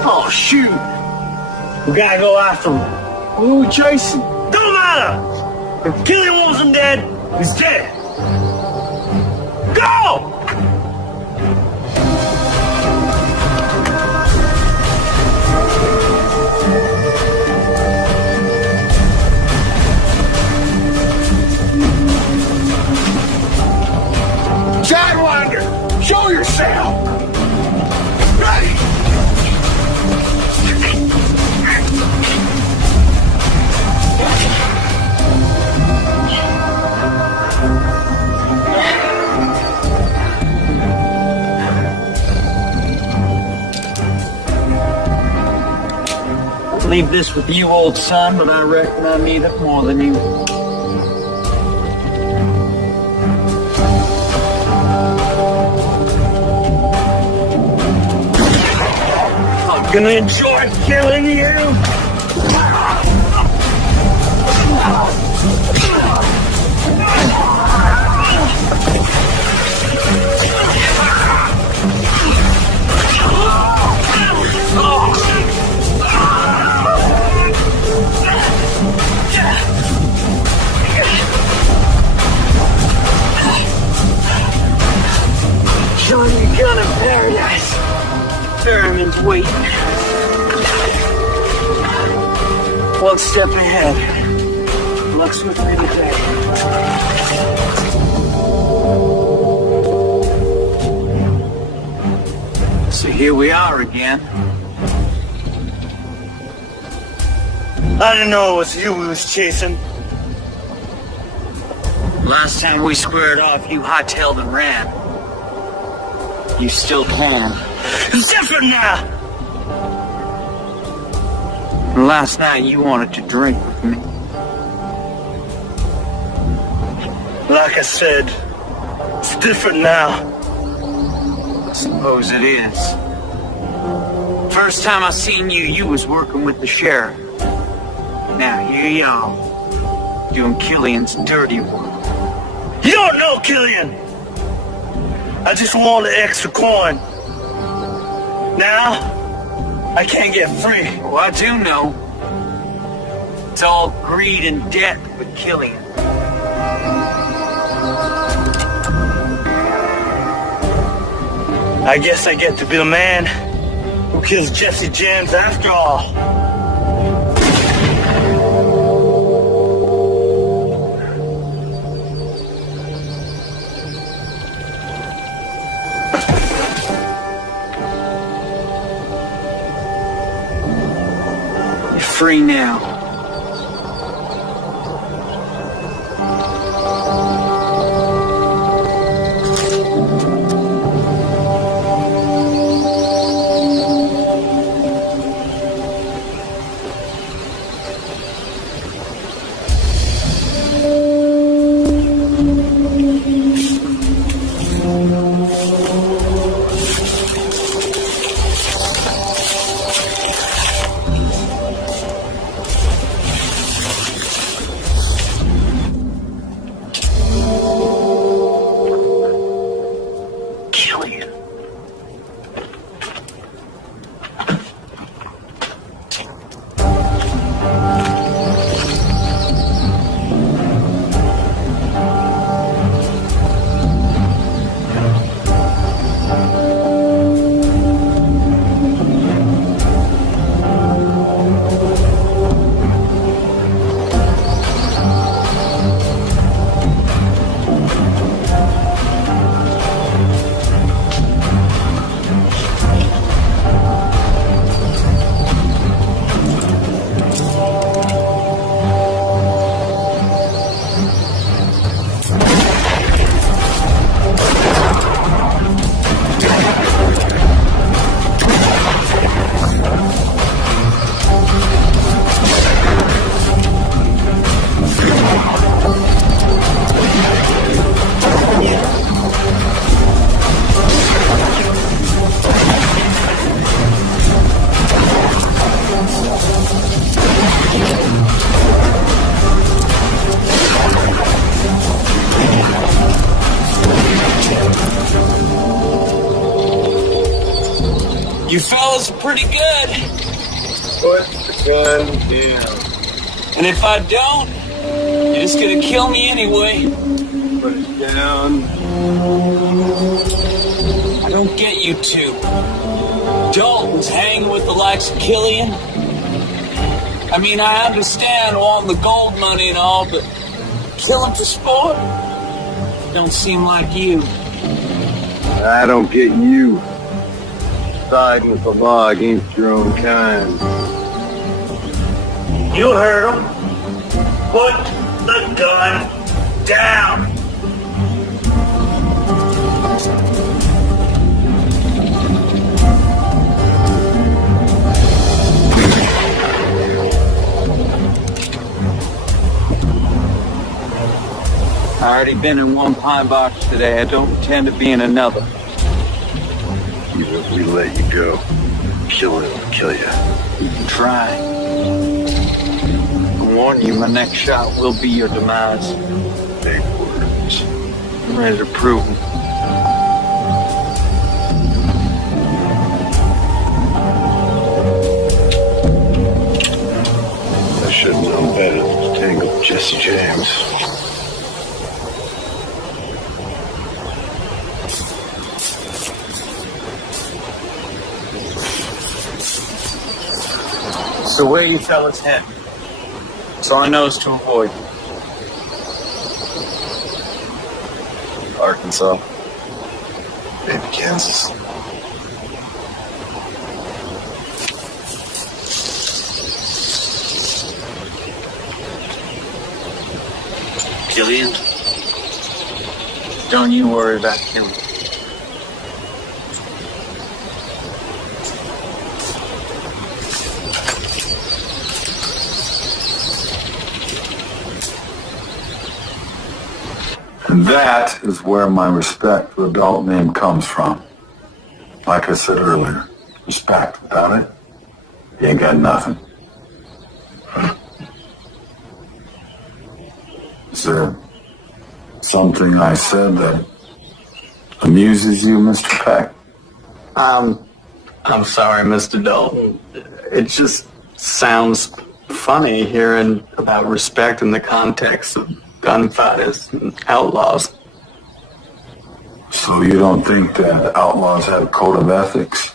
Oh, shoot. We gotta go after him. Who are we chasing? Don't matter. If Killian wasn't dead, he's dead. Go! Sidewinder, show yourself! Ready! Leave this with you, old son, but I reckon I need it more than you. I'm gonna enjoy killing you! Showing you gun in paradise. Ferryman's waiting. One step ahead. Looks with me today. So here we are again. I didn't know it was you we was chasing. Last time we squared off, you hightailed and ran. You still can. It's different now! And last night you wanted to drink with me. Like I said, it's different now. I suppose it is. First time I seen you, you was working with the sheriff. Now here you are, doing Killian's dirty work. You don't know Killian! I just want the extra coin. Now, I can't get free. Oh, I do know. It's all greed and debt with Killian. I guess I get to be the man who kills Jesse James after all. free now. You fellas are pretty good. Put the gun down. And if I don't, you're just gonna kill me anyway. Put it down. I don't get you two. Dalton's hanging with the likes of Killian. I mean, I understand wanting the gold money and all, but killing for sport? Don't seem like you. I don't get you. Siding with the law against your own kind. You heard him. Put the gun down. I already been in one pine box today. I don't intend to be in another. Even if we let you go, kill it will kill you. You can try. I warn you, my next shot will be your demise. Big words. I'm ready to prove them. I should have known better than to tangle with Jesse James. So where you fellas heading? That's all I know is to avoid. Arkansas. Maybe Kansas. Killian? Don't you worry about Killian. And that is where my respect for the adult name comes from. Like I said earlier, respect. Without it, you ain't got nothing. Is there something I said that amuses you, Mr. Peck? I'm sorry, Mr. Dalton. It just sounds funny hearing about respect in the context of gunfighters and outlaws. So you don't think that outlaws have a code of ethics?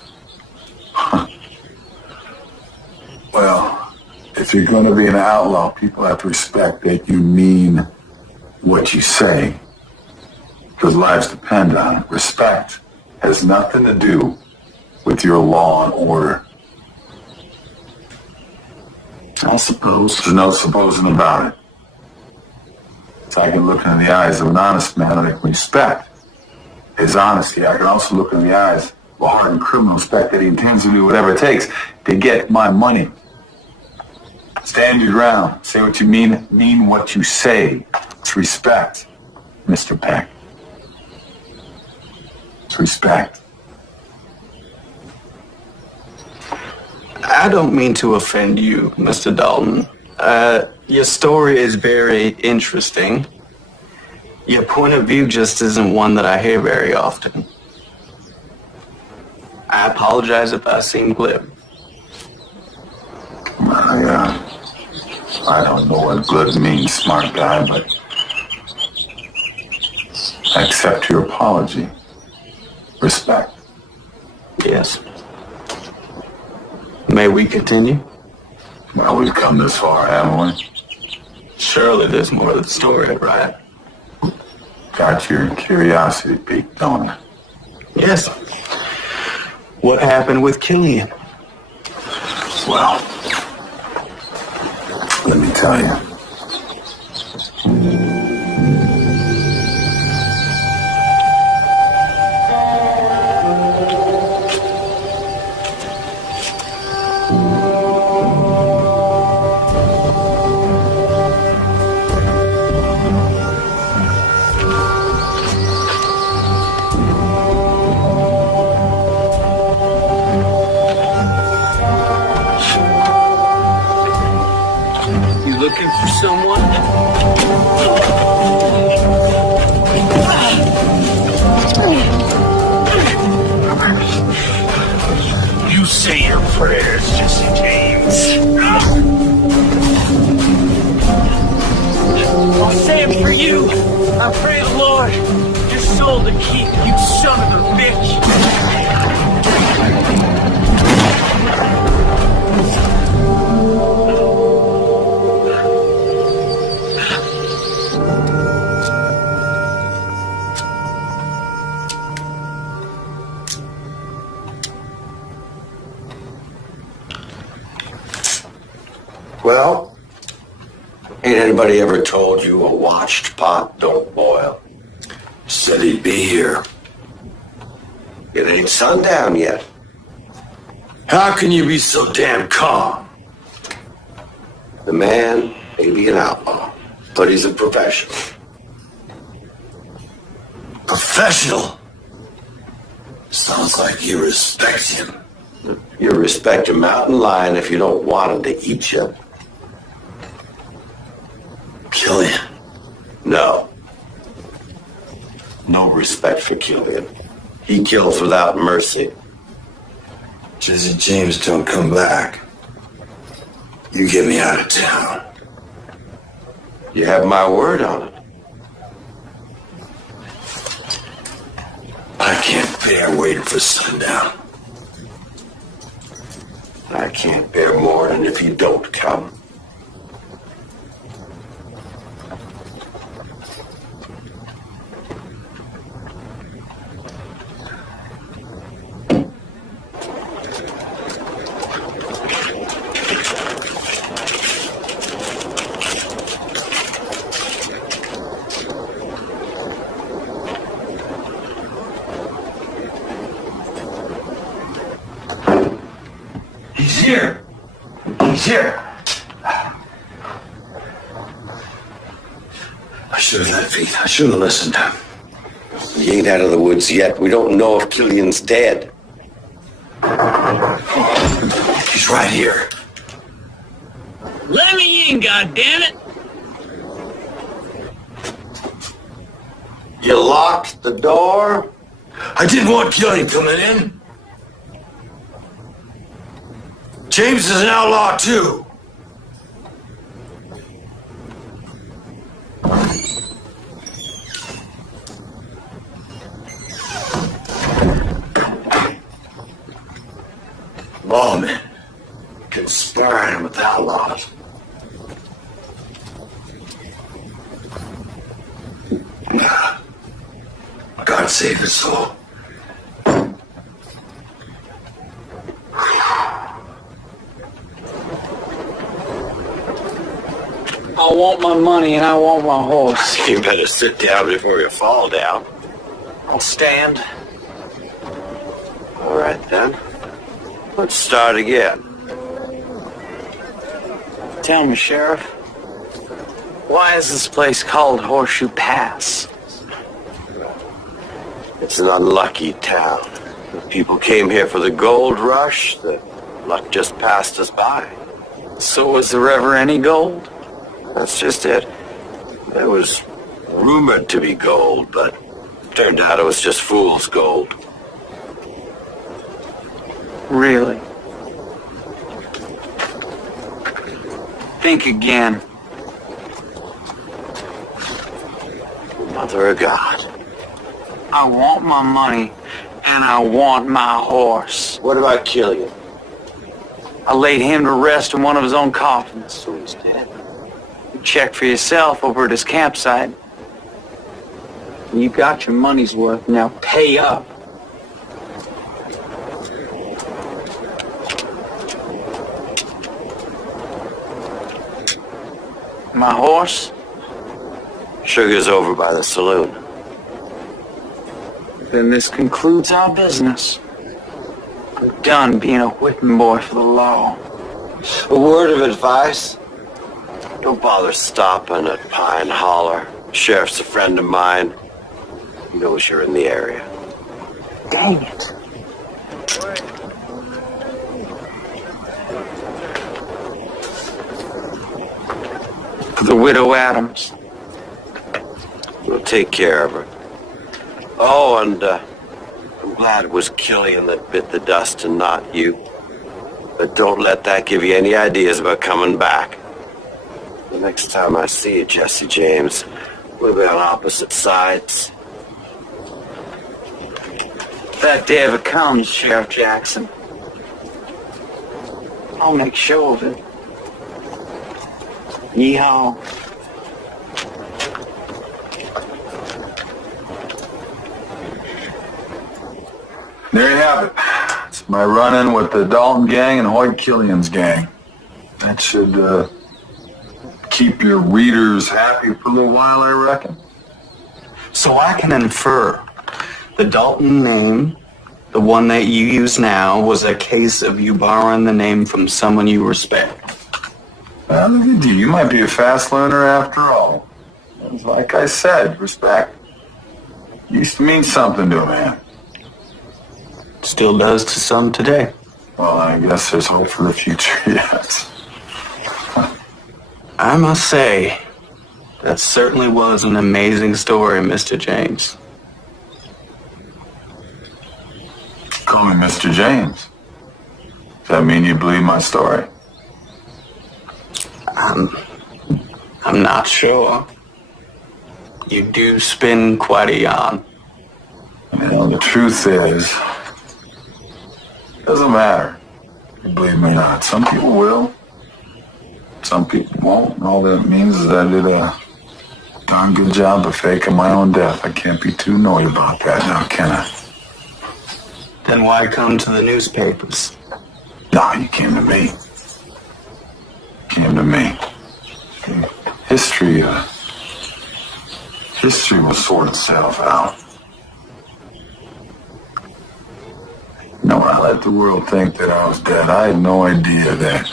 Well, if you're going to be an outlaw, people have to respect that you mean what you say. Because lives depend on it. Respect has nothing to do with your law and order. I suppose. There's no supposing about it. So I can look in the eyes of an honest man and I can respect his honesty. I can also look in the eyes of a hardened criminal, respect that he intends to do whatever it takes to get my money. Stand your ground. Say what you mean what you say. It's respect, Mr. Peck. It's respect. I don't mean to offend you, Mr. Dalton. Your story is very interesting. Your point of view just isn't one that I hear very often. I apologize if I seem glib. I don't know what glib means, smart guy, but I accept your apology. Respect. Yes. May we continue? Well, we've come this far, haven't we? Surely there's more to the story, right? Got your curiosity piqued, don't it? Yes. What happened with Killian? Well, let me tell you. Looking for someone? You say your prayers, Jesse James. I'll say it for you. I pray the Lord your soul to keep, you son of a bitch. Well, ain't anybody ever told you a watched pot don't boil? Said he'd be here. It ain't sundown yet. How can you be so damn calm? The man may be an outlaw, but he's a professional. Professional? Sounds like you respect him. You respect a mountain lion if you don't want him to eat you. Killian? No. No respect for Killian. He kills without mercy. Jesse James don't come back. You get me out of town. You have my word on it. I can't bear waiting for sundown. I can't bear more than if you don't come. He's here. He's here. I should have let Pete. I should have listened. He ain't out of the woods yet. We don't know if Killian's dead. He's right here. Let me in, goddammit! You locked the door? I didn't want Killian coming in. James is an outlaw, too. Lawmen conspiring with outlaws. God save his soul. want my money and I want my horse. You better sit down before you fall down. I'll stand. All right, then. Let's start again. Tell me, Sheriff, why is this place called Horseshoe Pass? It's an unlucky town. The people came here for the gold rush. The luck just passed us by. So was there ever any gold? That's just it. There was rumored to be gold, but turned out it was just fool's gold. Really? Think again. Mother of God. I want my money, and I want my horse. What about Killian? I laid him to rest in one of his own coffins. So he's dead. You check for yourself over at his campsite. You got your money's worth. Now pay up. My horse? Sugar's over by the saloon. Then this concludes our business. I'm done being a whipping boy for the law. A word of advice. Don't bother stopping at Pine Holler. Sheriff's a friend of mine. He knows you're in the area. Dang it. For the widow Adams. We'll take care of her. Oh, and I'm glad it was Killian that bit the dust and not you. But don't let that give you any ideas about coming back. The next time I see you, Jesse James, we'll be on opposite sides. If that day ever comes, Sheriff Jackson, I'll make sure of it. Yeehaw. There you have it. It's my run-in with the Dalton gang and Hoyt Killian's gang. That should keep your readers happy for a little while, I reckon. So I can infer the Dalton name, the one that you use now, was a case of you borrowing the name from someone you respect. Well, look at you. You might be a fast learner after all. Like I said, respect used to mean something to a man. Still does to some today. Well, I guess there's hope for the future, yes. I must say, that certainly was an amazing story, Mr. James. Call me Mr. James. Does that mean you believe my story? I'm not sure. You do spin quite a yarn. Well, the truth is, it doesn't matter. You believe me or not. Some people will. Some people won't. And all that means is I did a darn good job of faking my own death. I can't be too annoyed about that now, can I? Then why come to the newspapers? No, you came to me. Came to me. History will sort itself out. You know, I let the world think that I was dead. I had no idea that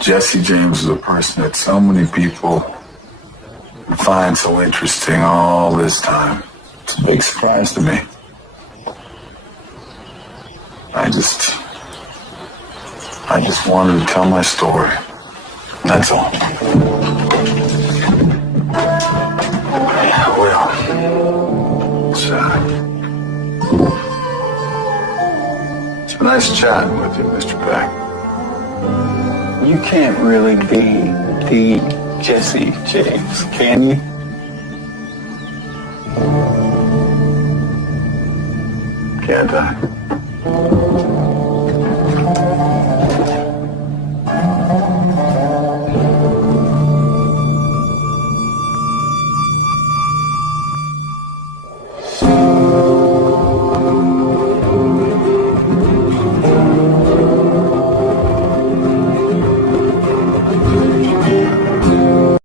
Jesse James was a person that so many people find so interesting all this time. It's a big surprise to me. I just wanted to tell my story. That's all. Yeah, well, it's been nice chatting with you, Mr. Beck. You can't really be the Jesse James, can you? Can't I?